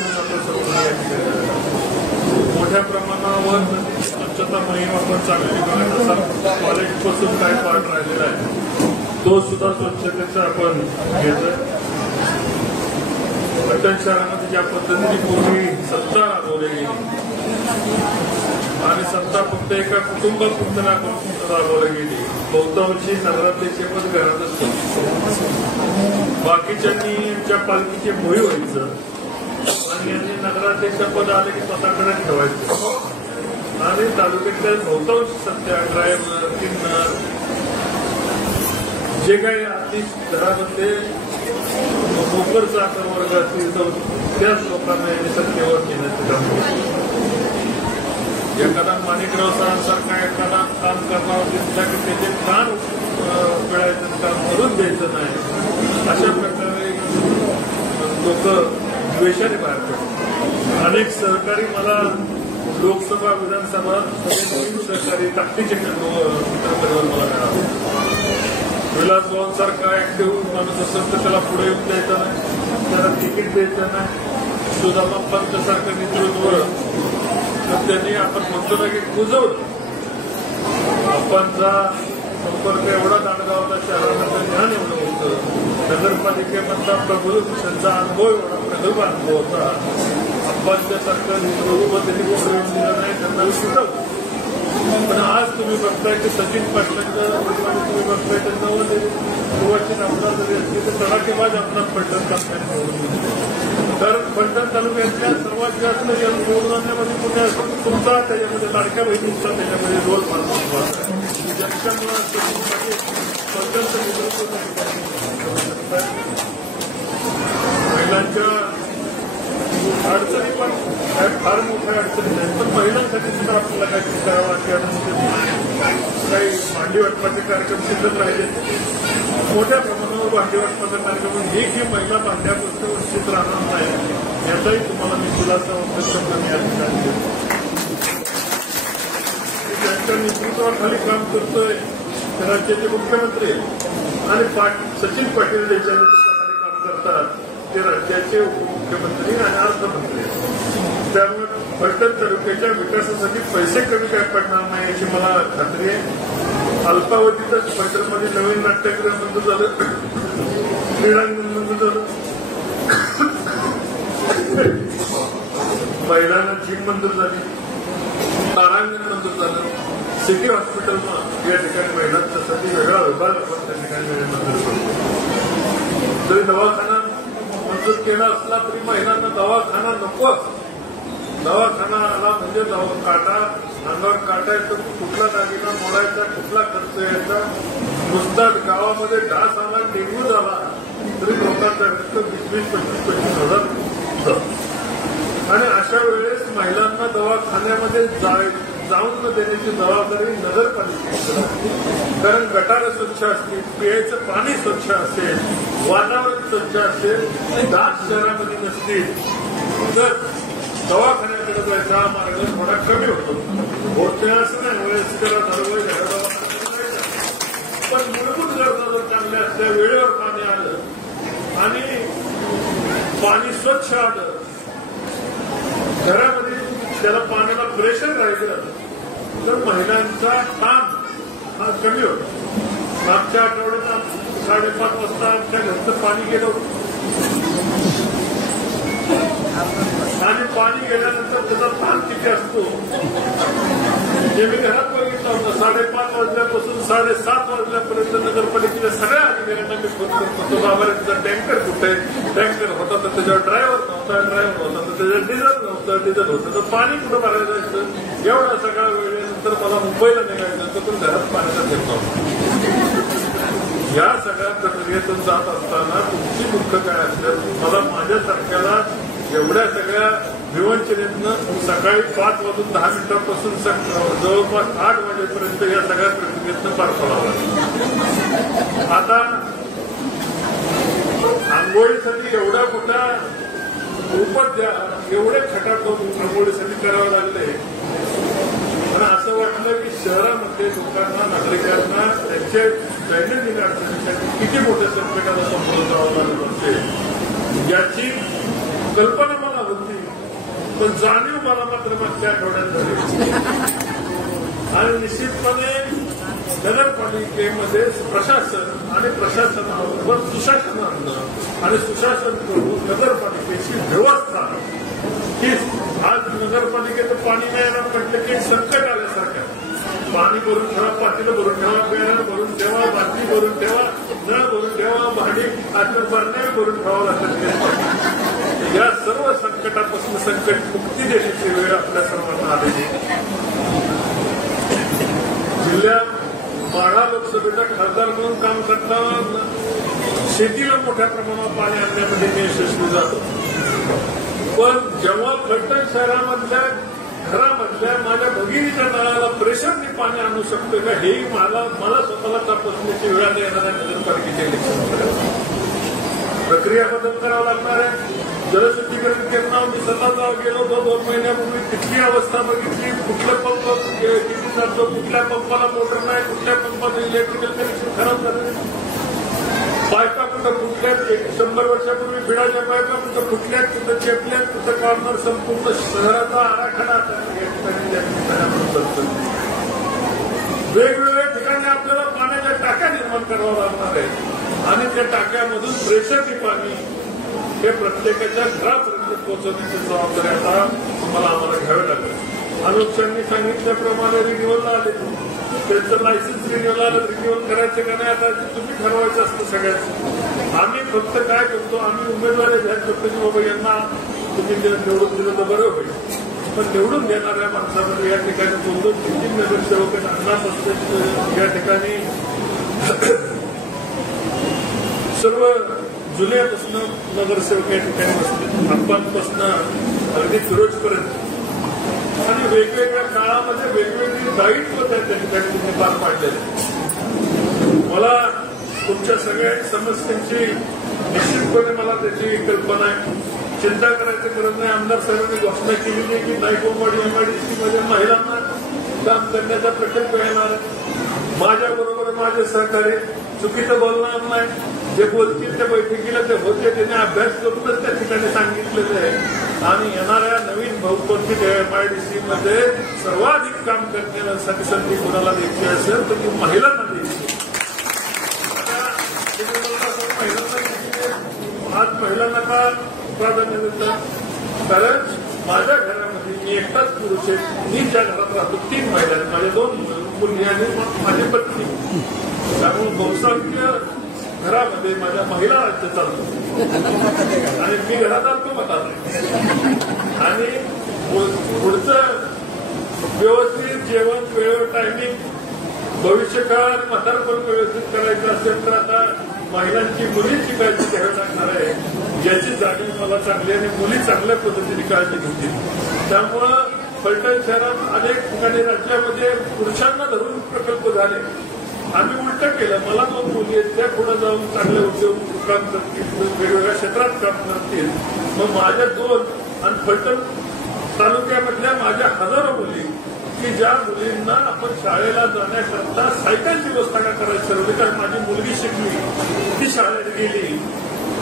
मोठ्या प्रमाणावर स्वच्छता मोहीम आपण चांगली बघत असाल. कॉलेजपासून काय पार्ट राहिलेला आहे तो सुद्धा स्वच्छतेचा आपण घेतोय. पट्टण शहरामध्ये ज्या पद्धतीने पूर्वी सत्ता राबवली गेली आणि सत्ता फक्त एका कुटुंबापुरतं राबवली गेली. बहुतांशी नगराध्यक्षपद घरात असतं बाकीच्यांनी यांच्या पालखीचे भोई व्हायचं आणि यांनी नगराध्यक्षपद आले की स्वतःकडे ठेवायचं आणि तालुक्यातल्या बहुतांश सत्या ड्रायव्हर किन्नर जे काही आधी घरामध्ये नोकर चाकर वर्ग असतील त्याच लोकांना यांनी सत्तेवर घेण्याचं काम केलं. एखादा माणिकराव साहेबांसारखा एखादा काम करणार दिसला की त्याचे कान पिळायचं काम करून द्यायचं नाही अशा प्रकारे लोक द्वेषाने बाहेर पडतात. अनेक सहकारी मला लोकसभा विधानसभा सहकारी ताकदीचे मला मिळाले. विलास भाऊंसारखा ऍक्टिव्ह माणूस असेल तर त्याला पुढे येऊन द्यायचं नाही त्याला तिकीट द्यायचं नाही. सुदामा पंतसारखं नेतृत्व तर त्यांनी आपण म्हणतो ना की कुजवलं. आपणचा संपर्क एवढा दांडगावला शहरामध्ये ज्ञान एवढं होतं नगरपालिकेमधला त्यांचा अनुभव एवढा प्रगल्भ अनुभव होता. आपणच्यासारखं नेतृत्व त्यांनी पुढे येऊन दिलं नाही त्यांना सुटवलं. पण आज तुम्ही बघताय की सचिन पाटलांच्या तुम्ही बघताय त्यांना सुरुवातीचे आमदार जरी असले तर तडाखेबाज आमदार फलटण तालुक्यात निवडून कारण फलटण तालुक्यातल्या सर्वात जास्त निवडून आणण्यामध्ये पुण्या तुमचा त्याच्यामध्ये लाडक्या बहिणींचा त्याच्यामध्ये रोल फार महत्वाचा आहे. ज्यांच्यामुळे फलटणचं नेतृत्व महिलांच्या अडचणी पण फार मोठ्या अडचणी आहेत पण महिलांसाठी सुद्धा आपल्याला काहीतरी करावं त्यानंतर काही भांडी वाटपाचे कार्यक्रम शिल्लक राहिले. मोठ्या प्रमाणावर भांडी वाटपाचा कार्यक्रम ही की महिला भांड्यापासून वंचित राहणार नाही याचाही तुम्हाला मी खुलासा या ठिकाणी देतो. त्यांच्या नेतृत्वाखाली काम करतोय राज्याचे मुख्यमंत्री आणि सचिन पाटील यांच्या नेतृत्वाखाली काम करतात ते राज्याचे उपमुख्यमंत्री आणि अर्थमंत्री. त्यामुळे फलटण तालुक्याच्या विकासासाठी पैसे कमी काय पडणार नाही याची मला खात्री आहे. अल्पावधीतच फलटणमध्ये नवीन नाट्यगृह मंजूर झालं क्रीडांगण मंजूर झालं महिलांना जिम मंजूर झाली तारांगण मंजूर झालं सिटी हॉस्पिटलनं या ठिकाणी महिलांच्यासाठी वेगळा विभाग आपण त्या ठिकाणी मंजूर करतो. जरी दवाखाना मंजूर केला असला तरी महिलांना दवाखाना नको. दवाखानाला म्हणजे काटा अंगावर काटा येतो, कुठला दागिना मोडायचा, कुठला खर्च यायचा. नुसता गावामध्ये डास आला, डेंग्यू झाला तरी लोकांचा खर्च 20-25 हजार होतं. आणि अशा वेळेस महिलांना दवाखान्यामध्ये जाऊन न देण्याची जबाबदारी नगरपालिकेची. कारण गटारं स्वच्छ असतील, पिण्याचं पाणी स्वच्छ असेल, वातावरण स्वच्छ असेल, डास शहरामध्ये नसतील तर दवाखान्याकडे जायचा मार्ग थोडा कमी होतो. होते असं नाही, वयस्करा दरवेळी दवाखान्यात पण मूलभूत गरजा जर चांगल्या असल्या, वेळेवर पाणी आलं आणि पाणी स्वच्छ आलं, घरामध्ये त्याला पाण्याला प्रेशर राहिलं तर महिलांचा ताण हा कमी होतो. मागच्या आठवड्यात 5:30 वाजता आमच्या घरचं पाणी गेलं होतं आणि पाणी गेल्यानंतर त्याचा ताण किती असतो हे मी घरात बघितलं होतं. 5:30 वाजल्यापासून 7:30 वाजल्यापर्यंत नगरपालिकेच्या सगळ्या अधिकाऱ्यांना मी फोन करत होतो. बाबा त्याचा टँकर कुठे, टँकर होता तर त्याच्यावर ड्रायव्हर नव्हता, ड्रायव्हर होता तर त्याच्यावर डिझेल नव्हतं, डिझेल होतं तर पाणी कुठं भरायला जायचं. एवढा सगळा वेळेनंतर मला मुंबईला निघायचं तर घरात पाण्याचा घेत नव्हता. या सगळ्या प्रक्रियेतून जात असताना तुमची दुःख काय असलं, मला माझ्यासारख्याला एवढ्या सगळ्या विवंचनेतनं सकाळी 5:10 जवळपास 8 वाजेपर्यंत या सगळ्या प्रक्रियेतनं पार पडावं. आता आंघोळीसाठी एवढ्या मोठ्या उपद्या एवढे खटाटोप आंघोळीसाठी करावं लागले. पण असं वाटलं की शहरामध्ये लोकांना, नागरिकांना त्यांच्या दैनंदिन अडचणीसाठी किती मोठ्या संकटाला सामोरं जावं लागत असेल याची कल्पना मला होती, पण जाणीव मला मात्र मागच्या आठवड्यात झाली. आणि निश्चितपणे नगरपालिकेमध्ये प्रशासन आणि प्रशासनाबरोबर सुशासन आणणं आणि सुशासन करून नगरपालिकेची व्यवस्था ही आज नगरपालिकेचं पाणी नाही येणार म्हटलं की संकट आल्यासारखं. पाणी भरून ठेवा, पातेलं भरून ठेवा, पेरण भरून ठेवा, बाटली भरून ठेवा, नळ भरून ठेवा, भांडी आता बरण्या भरून ठेवावं लागतं. या सर्व संकटापासून संकट मुक्ती देण्याची वेळ आपल्या सर्वांना आलेली. जिल्ह्यात माढा लोकसभेचा खासदार म्हणून काम करताना शेतीला मोठ्या प्रमाणावर पाणी आणण्यामध्ये मी यशस्वी जातो. पण जेव्हा फलटण शहरामधल्या घरामधल्या माझ्या भगिनीच्या नळाला प्रेशरने पाणी आणू शकतो का हेही मला स्वतःला तपासण्याची वेळ येणाऱ्या नगरपालिकेच्या इलेक्शन प्रक्रिया बदल करावं लागणार आहे. जलशुद्धीकरण केंद्रावर मी स्वतः गेलो होतो 2 महिन्यापूर्वी. तिथली अवस्था बघितली, कुठलं पंप किती चालतो, कुठल्या पंपाला मोटर नाही, कुठल्या पंपाचं इलेक्ट्रिकल कनेक्शन खराब झालं, पायपा कुठं फुटल्यात, 100 वर्षापूर्वी बिडाच्या पायपा कुठं फुटल्यात, कुठं चेपल्यात, कुठं कॉर्नर संपूर्ण शहराचा आराखडा वेगवेगळ्या ठिकाणी आपल्याला पाण्याच्या टाक्या निर्माण कराव्या लागणार आहे आणि त्या टाक्यामधून प्रेशरचे पाणी हे प्रत्येकाच्या घरापर्यंत पोहोचवण्याची जबाबदारी आता आम्हाला घ्यावी लागेल. आलोचकांनी सांगितल्याप्रमाणे रिन्युअलला आले, त्यांचं लायसन्स रिन्युअल आलं, रिन्युअल करायचं का नाही आता तुम्ही ठरवायचं असतं सगळ्याचं. आम्ही फक्त काय करतो, आम्ही उमेदवारी जाहीर करतो की बाबा यांना तुम्ही निवडून दिलं तर बरं होईल. पण निवडून देणाऱ्या माणसामध्ये या ठिकाणी 2-3 नगरसेवक 50 असते. या ठिकाणी सर्व जुन्यापासून नगरसेवक या ठिकाणी बसले, अप्पांपासून अगदी फिरोजपर्यंत आणि वेगवेगळ्या काळामध्ये वेगवेगळी दायित्व त्या ठिकाणी तुम्ही पार पाडलेले. मला तुमच्या सगळ्या समस्यांची निश्चितपणे मला त्याची कल्पना आहे. चिंता करायची गरज नाही. आमदार साहेबांनी घोषणा केलेली आहे की नायकोवाडी एमआयडीसी मध्ये महिलांना काम करण्याचा प्रकल्प येणार. माझ्याबरोबर माझे सहकारी चुकीचं बोलणार नाही, जे बोलतील त्या बैठकीला ते होते त्यांनी अभ्यास करूनच त्या ठिकाणी सांगितलेलं आहे. आणि येणाऱ्या नवीन बहुपंखित एमआयडीसी मध्ये सर्वाधिक काम करण्यासाठी संधी कोणाला द्यायची असेल तर ती महिलांना द्यायची. आज महिलांना का प्राधान्य देतात, कारण माझ्या घरामध्ये मी एकटाच पुरुष आहे. मी ज्या घरात राहतो 3 महिला आहेत, माझ्या 2 मुली आणि माझी पत्नी. त्यामुळे बहुसंख्य घरामध्ये माझ्या महिला राज्य चालतो आणि मी घरात आणतो मतात. आणि पुढचं व्यवस्थित जेवण वेळेवर टायमिंग, भविष्यकाळ म्हातारपण व्यवस्थित करायचं असेल तर आता महिलांची मुलींची काळजी घ्यावी लागणार आहे, याची जाणीव मला चांगली आणि मुली चांगल्या पद्धतीने काळजी घेतील. त्यामुळं फलटण शहरात अनेक ठिकाणी राज्यामध्ये पुरुषांना धरून प्रकल्प झाले. आम्ही उलटं केलं. मला 2 मुली आहेत, त्या पुढे जाऊन चांगले उद्योग काम करतील, वेगवेगळ्या क्षेत्रात काम करतील. मग माझ्या 2 आणि फलटण तालुक्यामधल्या माझ्या हजारो मुली की ज्या मुलींना आपण शाळेला जाण्याकरता सायकलची व्यवस्था का करायची ठरवली. कारण माझी मुलगी शिकली, ती शाळेत गेली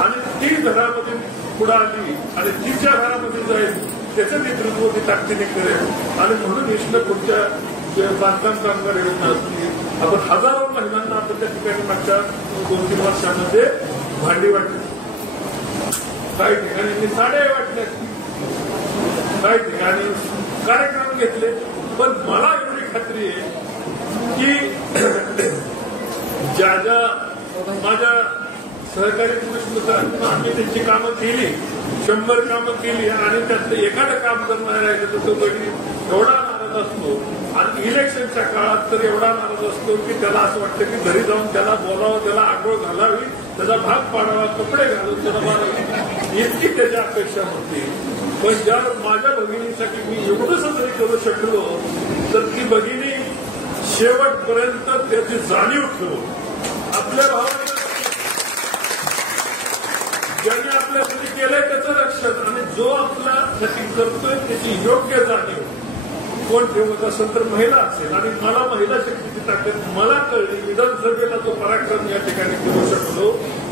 आणि ती घरामध्ये पुढे आली आणि तिच्या घरामध्ये जाईल, त्याचं नेतृत्व ती ताकदीने करेल. आणि म्हणून इष्ट पुढच्या बांधकाम कामगार योजना असतील, आपण हजारो महिलांना आपण त्या ठिकाणी मागच्या 2-3 वर्षामध्ये भांडी वाटली, काही ठिकाणी मी साड्या वाटल्या, काही ठिकाणी कार्यक्रम घेतले. पण मला एवढी खात्री आहे की ज्या ज्या माझ्या सहकारी पुरुष मित्रांना आम्ही त्यांची कामं केली, 100 कामं केली आणि त्यातलं एखादं काम जर नाही राहिलं तर तो बहिणी एवढा नाराज असतो. आणि इलेक्शनच्या काळात तर एवढा नाराज असतो की त्याला असं वाटतं की घरी जाऊन त्याला बोलावं, त्याला आंघोळ घालावी, त्याचा भाग पाडावा, कपडे घालून त्याला मारावी, इतकी त्याची अपेक्षा होती. पण ज्या माझ्या भगिनीसाठी मी एवढंच जरी करू शकलो तर ती भगिनी शेवटपर्यंत त्याची जाणीव ठेवून आपल्या भावाला ज्याने आपल्यासाठी केलंय त्याचं रक्षण आणि जो आपल्यासाठी करतोय त्याची योग्य जाणीव कोण ठेवत असेल तर महिला असेल. आणि मला महिला शक्तीची ताकद मला कळली. विधानसभेला जो पराक्रम या ठिकाणी करू शकलो,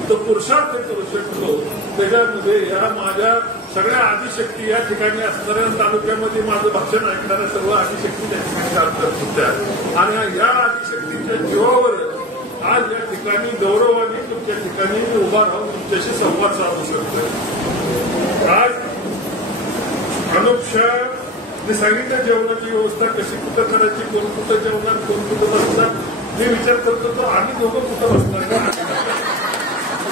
तो पुरुषार्थ करू शकलो, त्याच्यामध्ये या माझ्या सगळ्या आदिशक्ती या ठिकाणी असणाऱ्या तालुक्यामध्ये माझं भाषण ऐकणाऱ्या सर्व आदिशक्ती त्या ठिकाणी काम करत होत्या. आणि या आदिशक्तीच्या जीवावर आज या ठिकाणी गौरवाने तुमच्या ठिकाणी उभा राहून तुमच्याशी संवाद साधू शकतो. आज अनुपशा मी सांगितलं जेवणाची व्यवस्था कशी कुठं करायची, कोण कुठं जेवणार, कोण कुठं बसणार. मी विचार करतो तो आम्ही दोघं कुठं बसणार का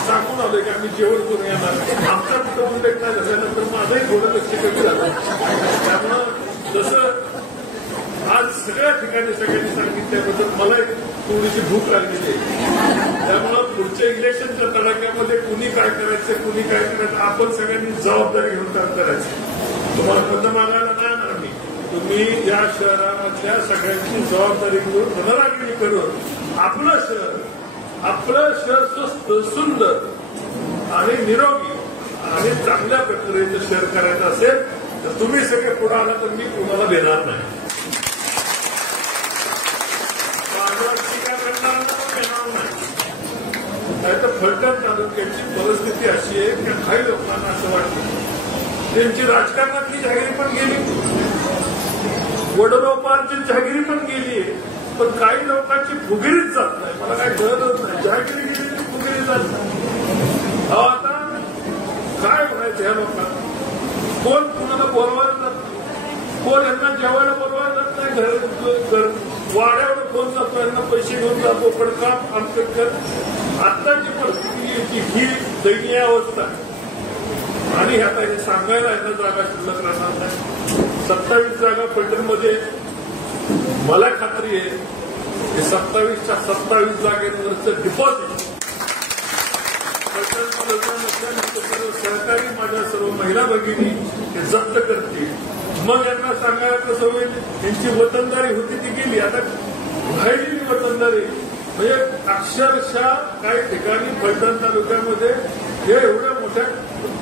सांगून आलोय की आम्ही जेवण करून येणार. आमचा कुठं उल्लेख नाही झाल्यानंतर माझंही थोडं लक्ष कमी झालं. त्यामुळं जसं आज सगळ्या ठिकाणी सगळ्यांनी सांगितल्याबद्दल मला थोडीशी भूक लागलेली आहे. त्यामुळं पुढच्या इलेक्शनच्या तडाख्यामध्ये कुणी काय करायचं, कुणी काय करायचं, आपण सगळ्यांनी जबाबदारी घेऊन काम करायचं. तुम्हाला मतं मागायला नाही येणार मी. तुम्ही या शहरामधल्या सगळ्यांची जबाबदारी घेऊन मनरागिरी करून आपलं शहर स्वस्त, सुंदर आणि निरोगी आणि चांगल्या प्रक्रियेचं शहर करायचं असेल तर तुम्ही सगळे पुढे आला तर मी तुम्हाला देणार नाही. नाही तर फलटण तालुक्याची परिस्थिती अशी आहे की काही लोकांना असं वाटतं त्यांची राजकारणातली जहागिरी पण गेली, वडलोपार्जित जहागिरी पण गेली, पण काही लोकांची फुगिरीच जात नाही. मला काही कळतच नाही. जहागिरी गेली फुगिरी जात नाही. आता काय म्हणायचं ह्या लोकांना? कोण कुणाला बोलवायला जात नाही, कोण यांना जेवायला बोलवायला जात नाही, घर वाड्यावर कोण जातो, यांना पैसे घेऊन जातो, पण काम आमचं आत्ताची परिस्थिती ही दयनीय अवस्था आहे. आणि आता हे सांगायला यांना जागा शिल्लक राहणार नाही. 27 जागा फलटणमध्ये मला खात्री आहे की 27च्या 27 जागेवरचं डिपॉझिट फलटण तालुक्यामधल्या सहकारी माझ्या सर्व महिला भगिनी हे जप्त करतील. मग यांना सांगायला कसं होईल, यांची वतनदारी होती ती गेली, आता राहिलेली वतनदारी म्हणजे अक्षरशः काही ठिकाणी फलटण तालुक्यामध्ये हे एवढ्या मोठ्या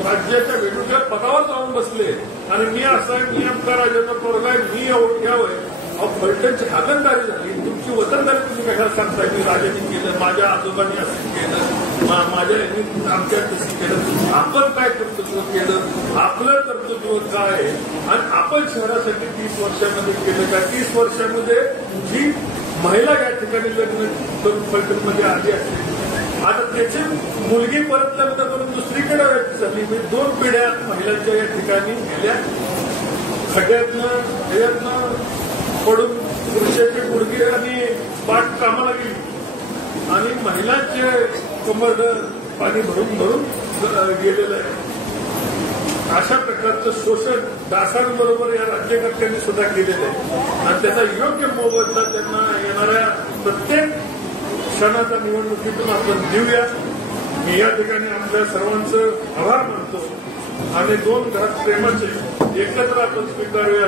राज्याच्या वेगवेगळ्या पदावर जाऊन बसले आणि मी असा नियम करायचा पोरगा मी यावं. फलटणची हागणदारी झाली. तुमची वतनदारी तुम्ही कशाला सांगताय? मी राजांनी केलं, माझ्या आजोबांनी असं केलं, माझ्या आमच्या तसं केलं. आपण काय कर्तृत्व केलं, आपलं कर्तृत्व काय आहे आणि आपण शहरासाठी 30 वर्षामध्ये केलं काय? 30 वर्षामध्ये जी महिला या ठिकाणी लग्न करून फलटणमध्ये आली असते, आता त्याची मुलगी परत लग्न करून दुसरीकडे झाली. म्हणजे 2 पिढ्या महिलांच्या या ठिकाणी गेल्या. ह्याच्यातनं पडून पुरुषाची गुडघे आणि पाठ कामाला गेली आणि महिलांचे कमरनं पाणी भरून भरून गेलेलं आहे. अशा प्रकारचं शोषण दासांबरोबर या राज्यकर्त्यांनी सुद्धा केलेलं आहे आणि त्याचा योग्य मोबदला त्यांना येणाऱ्या प्रत्येक क्षणाच्या निवडणुकीतून आपण देऊया. मी या ठिकाणी आपल्या सर्वांचं आभार मानतो आणि 2 घरात प्रेमाचे एकत्र आपण स्वीकारूया.